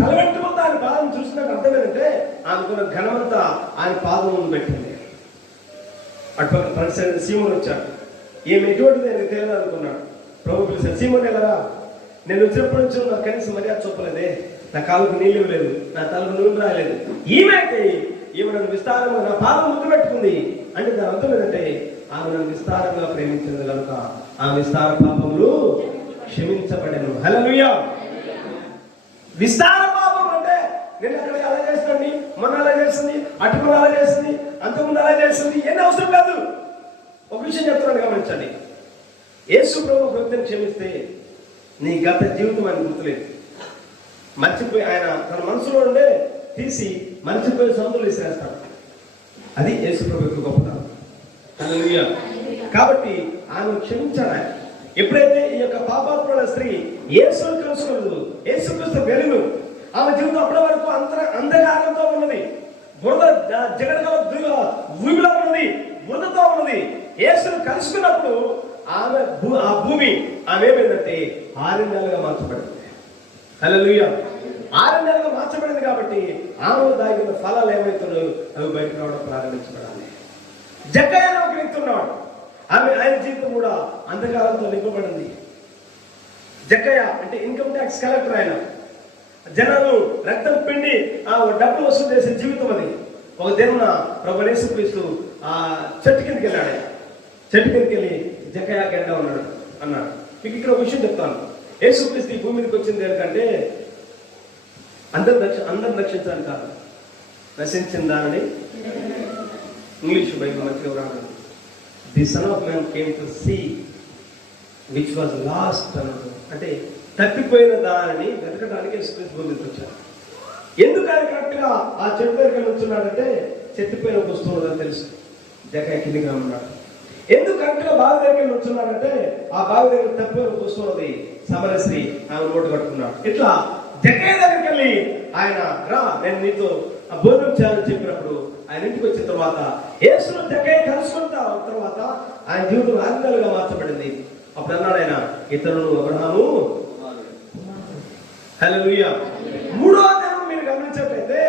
తల వెంట్రుకలతో ఆయన పాదం చూసినట్టు అర్థం ఏంటంటే ఆమెకున్న ఘనమంతా ఆయన పాదం ముందు పెట్టింది. అటుపక్క పరిసర సీమోను వచ్చాడు. ఏమి ఎటువంటిది నేను తెలియదు అనుకున్నాడు. ప్రభు పిలిచాడు, సీమోను ఎలారా, నేను వచ్చినప్పటి నుంచి నాకు కనీసం మర్యాద చూపలేదే, నా కాళ్ళకు నీళ్ళు ఇవ్వలేదు, నా తలకు నూనె రాయలేదు. ఈమె నన్ను విస్తారంగా నా పాదం ముద్దు పెట్టుకుంది అంటే దాని అర్థం ఏంటంటే ఆమె నన్ను విస్తారంగా ప్రేమించింది కనుక ఆ విస్తార పాపములు క్షమించబడెను. హల్లెలూయా. విస్తార పాపం అంటే నేను అక్కడ అలా చేస్తుంది, మొన్న అలా చేస్తుంది, అటుకులు అలా చేస్తుంది, అంతకుముందు అలా చేస్తుంది, ఏం అవసరం లేదు. ఒక విషయం చెప్తున్నాను గమనించండి. యేసు ప్రభు ఒక వ్యక్తిని క్షమిస్తే నీ గత జీవితం ఆయన గుర్తులేదు, మర్చిపోయి ఆయన తన మనసులో ఉండే తీసి మర్చిపోయి సముద్రంలో విసిరేస్తాడు. అది యేసు ప్రభు యొక్క గొప్పతనం. హల్లెలూయా. కాబట్టి ఆయన క్షమించాడు. ఆయన ఎప్పుడైతే ఈ యొక్క పాపాత్ముల స్త్రీ యేసును కలుసుకోలేదు, యేసుక్రీస్తు వెలుగు ఆమె జీవితం అప్పటి వరకు అంధకారంతో ఉన్నది, బురద జగడగల భూమిలో ఉన్నది, బురదతో ఉన్నది. యేసును కలుసుకున్నప్పుడు ఆమె ఆ భూమి ఆమె ఏమైందంటే 6 నెలలుగా మార్చబడింది. హల్లెలూయా. 6 నెలలుగా మార్చబడింది కాబట్టి ఆమె దాగిన ఫలాలు ఏమైతున్నాయో అవి బయటకు రావడం ప్రారంభించబడాలి. జక్కయ్య ఒక వ్యక్తి ఉన్నాడు, ఆయన జీవితం కూడా అంధకారంతో నింపబడింది. జక్కయ్య అంటే ఇన్కమ్ ట్యాక్స్ కలెక్టర్. ఆయన జనాలు రక్తం పిండి ఆ డబ్బులు వసూలు చేసే జీవితం అది. ఒక దిన ప్రభు యేసుక్రీస్తు ఆ చెట్టు కిందకి వెళ్ళాడు. చెట్టు కిందకి వెళ్ళి జక్కయ్య గడ్డ ఉన్నాడు అన్నాడు. మీకు ఇక్కడ ఒక విషయం చెప్తాను. యేసుక్రీస్తు ఈ భూమి మీదకి వచ్చింది ఎందుకంటే అందరు రక్షించాలని కాదు, నశించిందానని. ఇంగ్లీష్ బైబిల్ మంచిగా రాదు. The son of man came to see which was lost అన్నది. అంటే తప్పిపోయిన దానిని వెతకడానికి యేసుక్రీస్తు భూమి మీదకి వచ్చారు. ఎందుకు ఆయన కరెక్ట్ గా ఆ చెట్టు దగ్గర ఉంటున్నాడంటే చెట్టుపైన ఒక వస్తువు ఉందని తెలుసు. జక్కయ్య కిందిగా ఉన్నాడు. ఎందుకు కరెక్ట్ గా బావి దగ్గర ఉంటున్నాడంటే ఆ బావి దగ్గర తప్పిపోయిన ఒక వస్తువు ఉన్నది. సమరశ్రీ ఆమె నోటు కట్టుకున్నాడు. ఇట్లా జక్కయ్య దగ్గరికి వెళ్ళి ఆయన రా నేను నీతో భోజనం చేయాలని చెప్పినప్పుడు ఆయన ఇంటికి వచ్చిన తర్వాత యేసును జక్కయ్య కలుసుకున్న తర్వాత ఆయన జీవితం 6 నెలలుగా మార్చబడింది. అప్పుడు అన్నాడు ఆయన, ఇతరులు అబ్రహాము. హల్లెలూయా. 3వ దినం మీరు గమనించినట్లయితే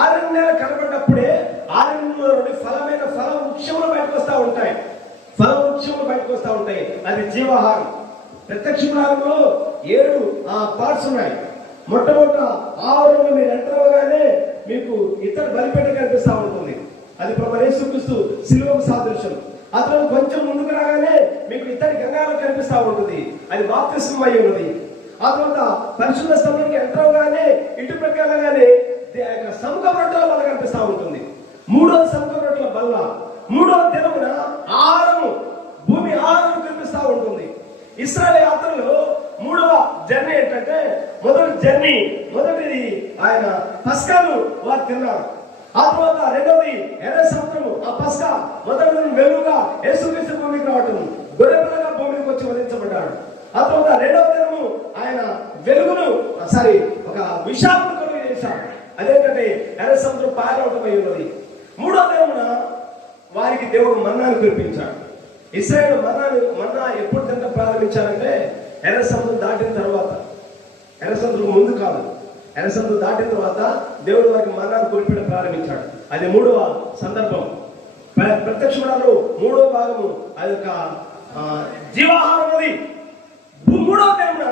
6 నెలలు కనబడినప్పుడే 6 నెలల నుండి ఫల వృక్షములు బయటకు వస్తూ ఉంటాయి. ఫల వృక్షములు బయటకు వస్తూ ఉంటాయి. అది జీవాహారం. ప్రత్యక్ష ప్రారంభంలో 7 పార్ట్స్ ఉన్నాయి. మొట్టమొదట ఆవరణలో మీరు ఎంటర్ అవగానే మీకు ఇతర బలిపేట కనిపిస్తూ ఉంటుంది. అది ప్రభు యేసుక్రీస్తు శిలువకు సాదృశ్యం. అతను కొంచెం ముందుకు రాగానే మీకు ఇతడి గంగాలో కనిపిస్తూ ఉంటుంది. అది బాప్తిస్మం అయి ఉన్నది. ఆ తర్వాత పరిశుద్ధ స్థలంలోకి ఎంటర్ అవగానే ఇటు ప్రకారంగానే సముఖ రొట్టెల బల్ల కనిపిస్తూ ఉంటుంది. 3వ సముఖ రొట్టెల బల్ల 3వ దినమున భూమి ఆహారం కనిపిస్తూ ఉంటుంది. ఇశ్రాయేలు యాత్రలో 3వ జర్నీ ఏంటంటే మొదటిది ఆయన పస్కాలు వారు తిన్నారు. ఆ తర్వాత 2వది ఎర్ర సముద్రము. ఆ పస్కా మొదటి వెలుగుగా యేసుక్రీస్తు భూమికి రావటం, గొర్రెపిల్లగా భూమికి వచ్చి వధించబడ్డాడు. ఆ తర్వాత 2వ దినము ఆయన వెలుగును ఒక విషాదం కలుగు చేశాడు. అదేంటంటే ఎర్ర సముద్రం పారవటం అయి ఉన్నది. 3వ దినమున వారికి దేవుడు మన్నాను కురిపించాడు. ఇశ్రాయేలు మన్నా ఎప్పుడు తింట ప్రారంభించారంటే ఎర్ర సముద్రం దాటిన తర్వాత. ఎర్ర సముద్రం ముందు కాదు, ఎర్ర సముద్రం దాటిన తర్వాత దేవుడు వారికి మన్నాను కురిపించడం ప్రారంభించాడు. అది 3వ సందర్భం. ప్రత్యక్షంలో 3వ భాగము అది ఒక జీవాహారం. అది 3వ దినమున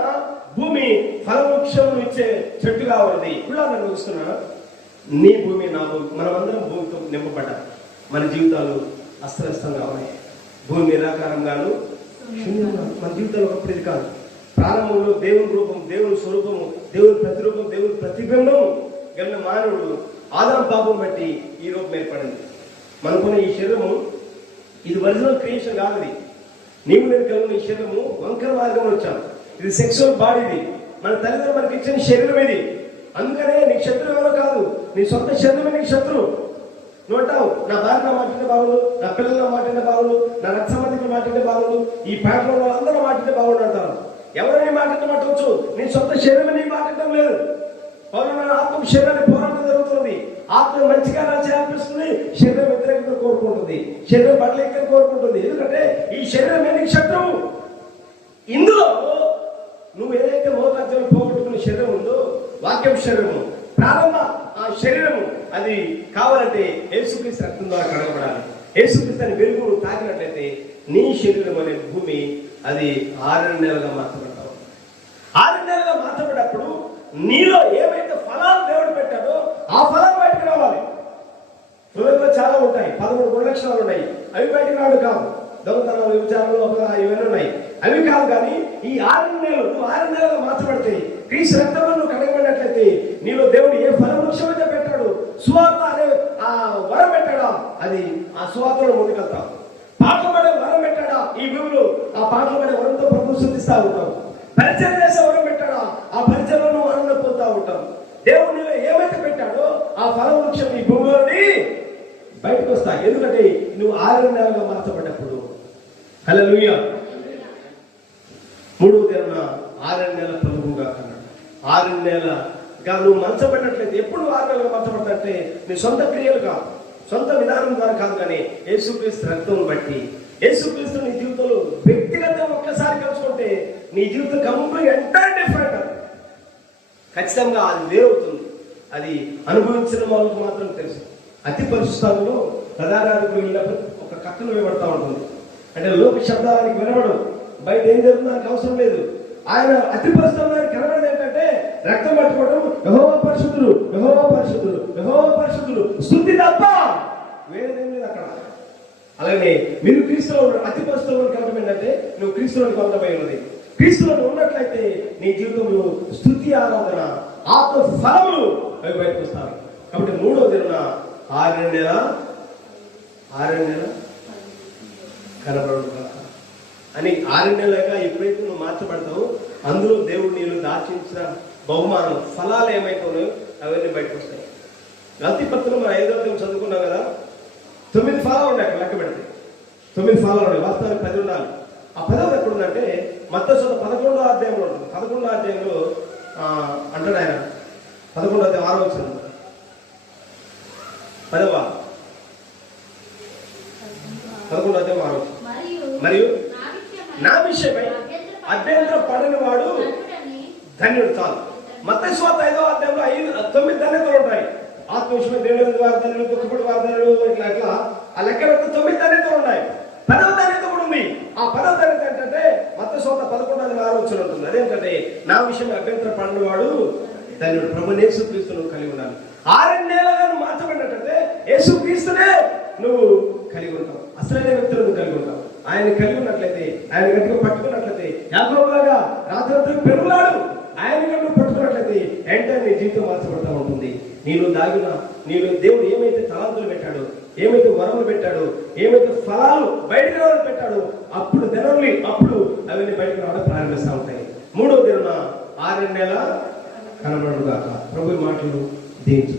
భూమి ఫలవృక్ష స్థితిగా ఉన్నది. ఇప్పుడు నేను చూస్తున్నా, నీ భూమి నా భూమి, మనమందరం భూమితో నింపబడ్డాం. మన జీవితాలు అస్తవ్యస్తంగా ఉన్నాయి. భూమి నిరాకారంగాను శూన్యంగా. మన జీవితాలు ఒకప్పుడు ఇది కాదు. ప్రారంభంలో దేవుని రూపం, దేవుని స్వరూపము, దేవుని ప్రతిరూపం, దేవుని ప్రతిబింబం కలిగిన మానవుడు ఆదాము పాపం బట్టి ఈ రూపం ఏర్పడింది. మనకున్న ఈ శరీరము ఇది ఒరిజినల్ క్రియేషన్ కాదు. ఇది నీవు నేను కలిగిన ఈ శరీరము వంకర మార్గంలో వచ్చాము. ఇది సెక్సువల్ బాడీ. ఇది మన తల్లిదండ్రులు మనకి ఇచ్చిన శరీరం ఇది. అందుకనే నీకు శత్రువు ఎవరో కాదు, నీ సొంత శరీరమే నీకు శత్రువు. నువ్వు అంటావు, నా భార్య నా మాటింటే బాగుండు, నా పిల్లలు నా మాటింటే బాగుండు, నా రక్త సంబంధికులు మాటింటే బాగుండు, ఈ పేటలో వాళ్ళందరూ మాటింటే బాగుండు అంటారు. ఎవరైనా మాటింటే మాటవచ్చు, నీ సొంత శరీరం నీ మాటింటం లేదు. పౌరుల ఆత్మ శరీరాన్ని పోరాటం జరుగుతున్నది. ఆత్మ మంచిగా చేయాలనిపిస్తుంది, శరీరం వ్యతిరేకంగా కోరుకుంటుంది, శరీరం బట్టలేక కోరుకుంటుంది. ఎందుకంటే ఈ శరీరమే నీకు శత్రువు. ఇందులో నువ్వు ఏదైతే మోతాజం పోగొట్టుకున్న శరీరం ఉందో, వాక్యం శరీరము, ప్రారంభ ఆ శరీరము, అది కావాలంటే యేసుక్రీస్తు రక్తం ద్వారా కడగబడాలి. యేసుక్రీస్తు అని వెలుగు నువ్వు తాకినట్లయితే నీ శరీరం అనే భూమి అది 6 నెలలుగా మార్చబడతావు. 6 నెలలుగా మార్చబడ్డప్పుడు నీలో ఏవైతే ఫలాలు దేవుడు పెట్టాడో ఆ ఫలాలు బయటకు రావాలి. హృదయంలో చాలా ఉంటాయి, 13 గుణలక్షణాలు ఉన్నాయి. అవి బయటకు రావడం కాదు. దొంగతనాలు, విచారాలు, ఇవన్నీ ఉన్నాయి, అవి కాదు. కానీ ఈ 6 నెలలు నువ్వు 6 నెలలుగా మార్చబడితే, క్రీస్తు రక్తంలో నువ్వు కడగబడినట్లయితే నీలో దేవుడు ఏ ఫల వృక్షమైతే పెట్టాడు, సువార్త అనే ఆ వరం పెట్టాడా, అది ఆ సువార్తలో ముందుకెళ్తావు. పాటలు పడే వరం పెట్టాడా ఈ భూమిలో, ఆ పాటలు పడే వరంతో ప్రభు శుద్ధిస్తా ఉంటావు. పరిచయం చేసే వరం పెట్టాడా, ఆ పరిచయంలో వరంలో పోతా ఉంటావు. దేవుడు నీలో ఏమైతే పెట్టాడో ఆ ఫల వృక్షం ఈ భూమిలోని బయటకు వస్తా. ఎందుకంటే నువ్వు 6 నెలలుగా మార్చబడ్డప్పుడు. హల్లెలూయా. 3వ దినాన 6 నెలల ప్రభువుగా కన్నాడు. 6 నెలలుగా నువ్వు మార్చబడినట్లయితే, ఎప్పుడు 6 నెలలుగా మార్చబడ్డంటే నీ సొంత క్రియలు కాదు, సొంత విధానం ద్వారా కాదు, కానీ యేసుక్రీస్తు రక్తం బట్టి. యేసుక్రీస్తు నీ జీవితంలో వ్యక్తిగతంగా ఒక్కసారి కలుసుకుంటే నీ జీవితం కంప్లీట్ ఎంటైర్ డిఫరెంట్. ఖచ్చితంగా అది వేరవుతుంది. అది అనుభవించిన వాళ్ళకు మాత్రం తెలుసు. అతి పరిశుద్ధంలో ప్రధానానికి వెళ్ళినప్పుడు ఒక కక్కను వినబడతా ఉంటుంది. అంటే లోక శబ్దానికి వినబడు, బయట ఏం జరుగుతుందో నాకు అవసరం లేదు. ఆయన అతి పరిశుద్ధంలో కనబడేది ఏంటంటే రక్తం పట్టుకోవడం, యెహోవా పరిశుద్ధుడు, యెహోవా పరిశుద్ధుడు, యెహోవా పరిశుద్ధుడు, స్తుతి తప్ప వేరేదేం లేదు అక్కడ. అలాగే మీరు క్రీస్తులో అతి పరిశుద్ధంలో కలవడం ఏంటంటే నువ్వు క్రీస్తులోకి పొందబోయి ఉన్నది. క్రీస్తులో ఉన్నట్లయితే నీ జీవితంలో స్తుతి, ఆరాధన, ఆత్మ ఫలములు అవి బయటకు వస్తాయి. కాబట్టి 3వ దినాన 6 నెలల కనబడదు అని 6 నెలలుగా ఎప్పుడైతే నువ్వు మార్చబడతావో అందులో దేవుడు నీళ్ళు దాచించిన బహుమానం ఫలాలు ఏమైతే ఉన్నాయో అవన్నీ బయటకు వస్తాయి. గల్తీ పత్రం మన 5వ అధ్యాయం చదువుకున్నాం కదా, 9 ఫలాలు ఉన్నాయి. అక్కడ లెక్క పెడితే 9 ఫలాలు ఉన్నాయి. వాస్తవానికి 10 ఉండాలి. ఆ 10వ ఎక్కడ ఉందంటే మత్తయి 11వ అధ్యాయంలో ఉంటుంది. 11వ అధ్యాయంలో అంటాడు ఆయన, 11వ అధ్యాయం 6వ వచనం, 10వ 11వ అధ్యాయం 6వ వచనం. మరియు నా విషయమై అభ్యంతరం పడని వాడు ధన్యుడు. చాలు. మత్తయి సువార్త 5వ అధ్యాయంలో 9 ధన్యతలు ఉంటాయి. ఆత్మ విషయమై దేవుని వారి ధన్యులు, దుఃఖపడి వారి ధన్యులు, ఇట్లా ఆ లెక్క 9 ధన్యతలు ఉన్నాయి. 10వ ధన్యత కూడా ఉంది. ఆ 10వ ధన్యత ఏంటంటే మత్తయి సువార్త 11వ అధ్యాయం 6వ వచనం ఉంటుంది. అదేంటంటే నా విషయం అభ్యంతరం పడని వాడు ధన్యుడు. ప్రభువు యేసుక్రీస్తు నువ్వు కలిగి ఉండాలి. 6 నెలలుగా నువ్వు మార్చబడినట్లయితే యేసుక్రీస్తునే నువ్వు కలిగి ఉంటావు. అసలైన వ్యక్తులు నువ్వు కలిగి ఉంటావు. ఆయన కలిగి ఉన్నట్లయితే, ఆయన గట్టిగా పట్టుకున్నట్లయితే, యాకోబులాగా రాత్రి పెరుగులాడు, ఆయన నువ్వు పట్టుకున్నట్లయితే వెంటనే నీ జీవితం మార్చబడతా ఉంటుంది. నీలో దాగిన, నీలో దేవుడు ఏమైతే తలాంతులు పెట్టాడో, ఏమైతే వరములు పెట్టాడో, ఏమైతే ఫలాలు బయటకు రావడం పెట్టాడో, అప్పుడు దినంలో అప్పుడు అవన్నీ బయటకు రావడం ప్రారంభిస్తూ ఉంటాయి. 3వ దినాన 6 నెలల కనబడుగాక. ప్రభు మాటలు దీవించు.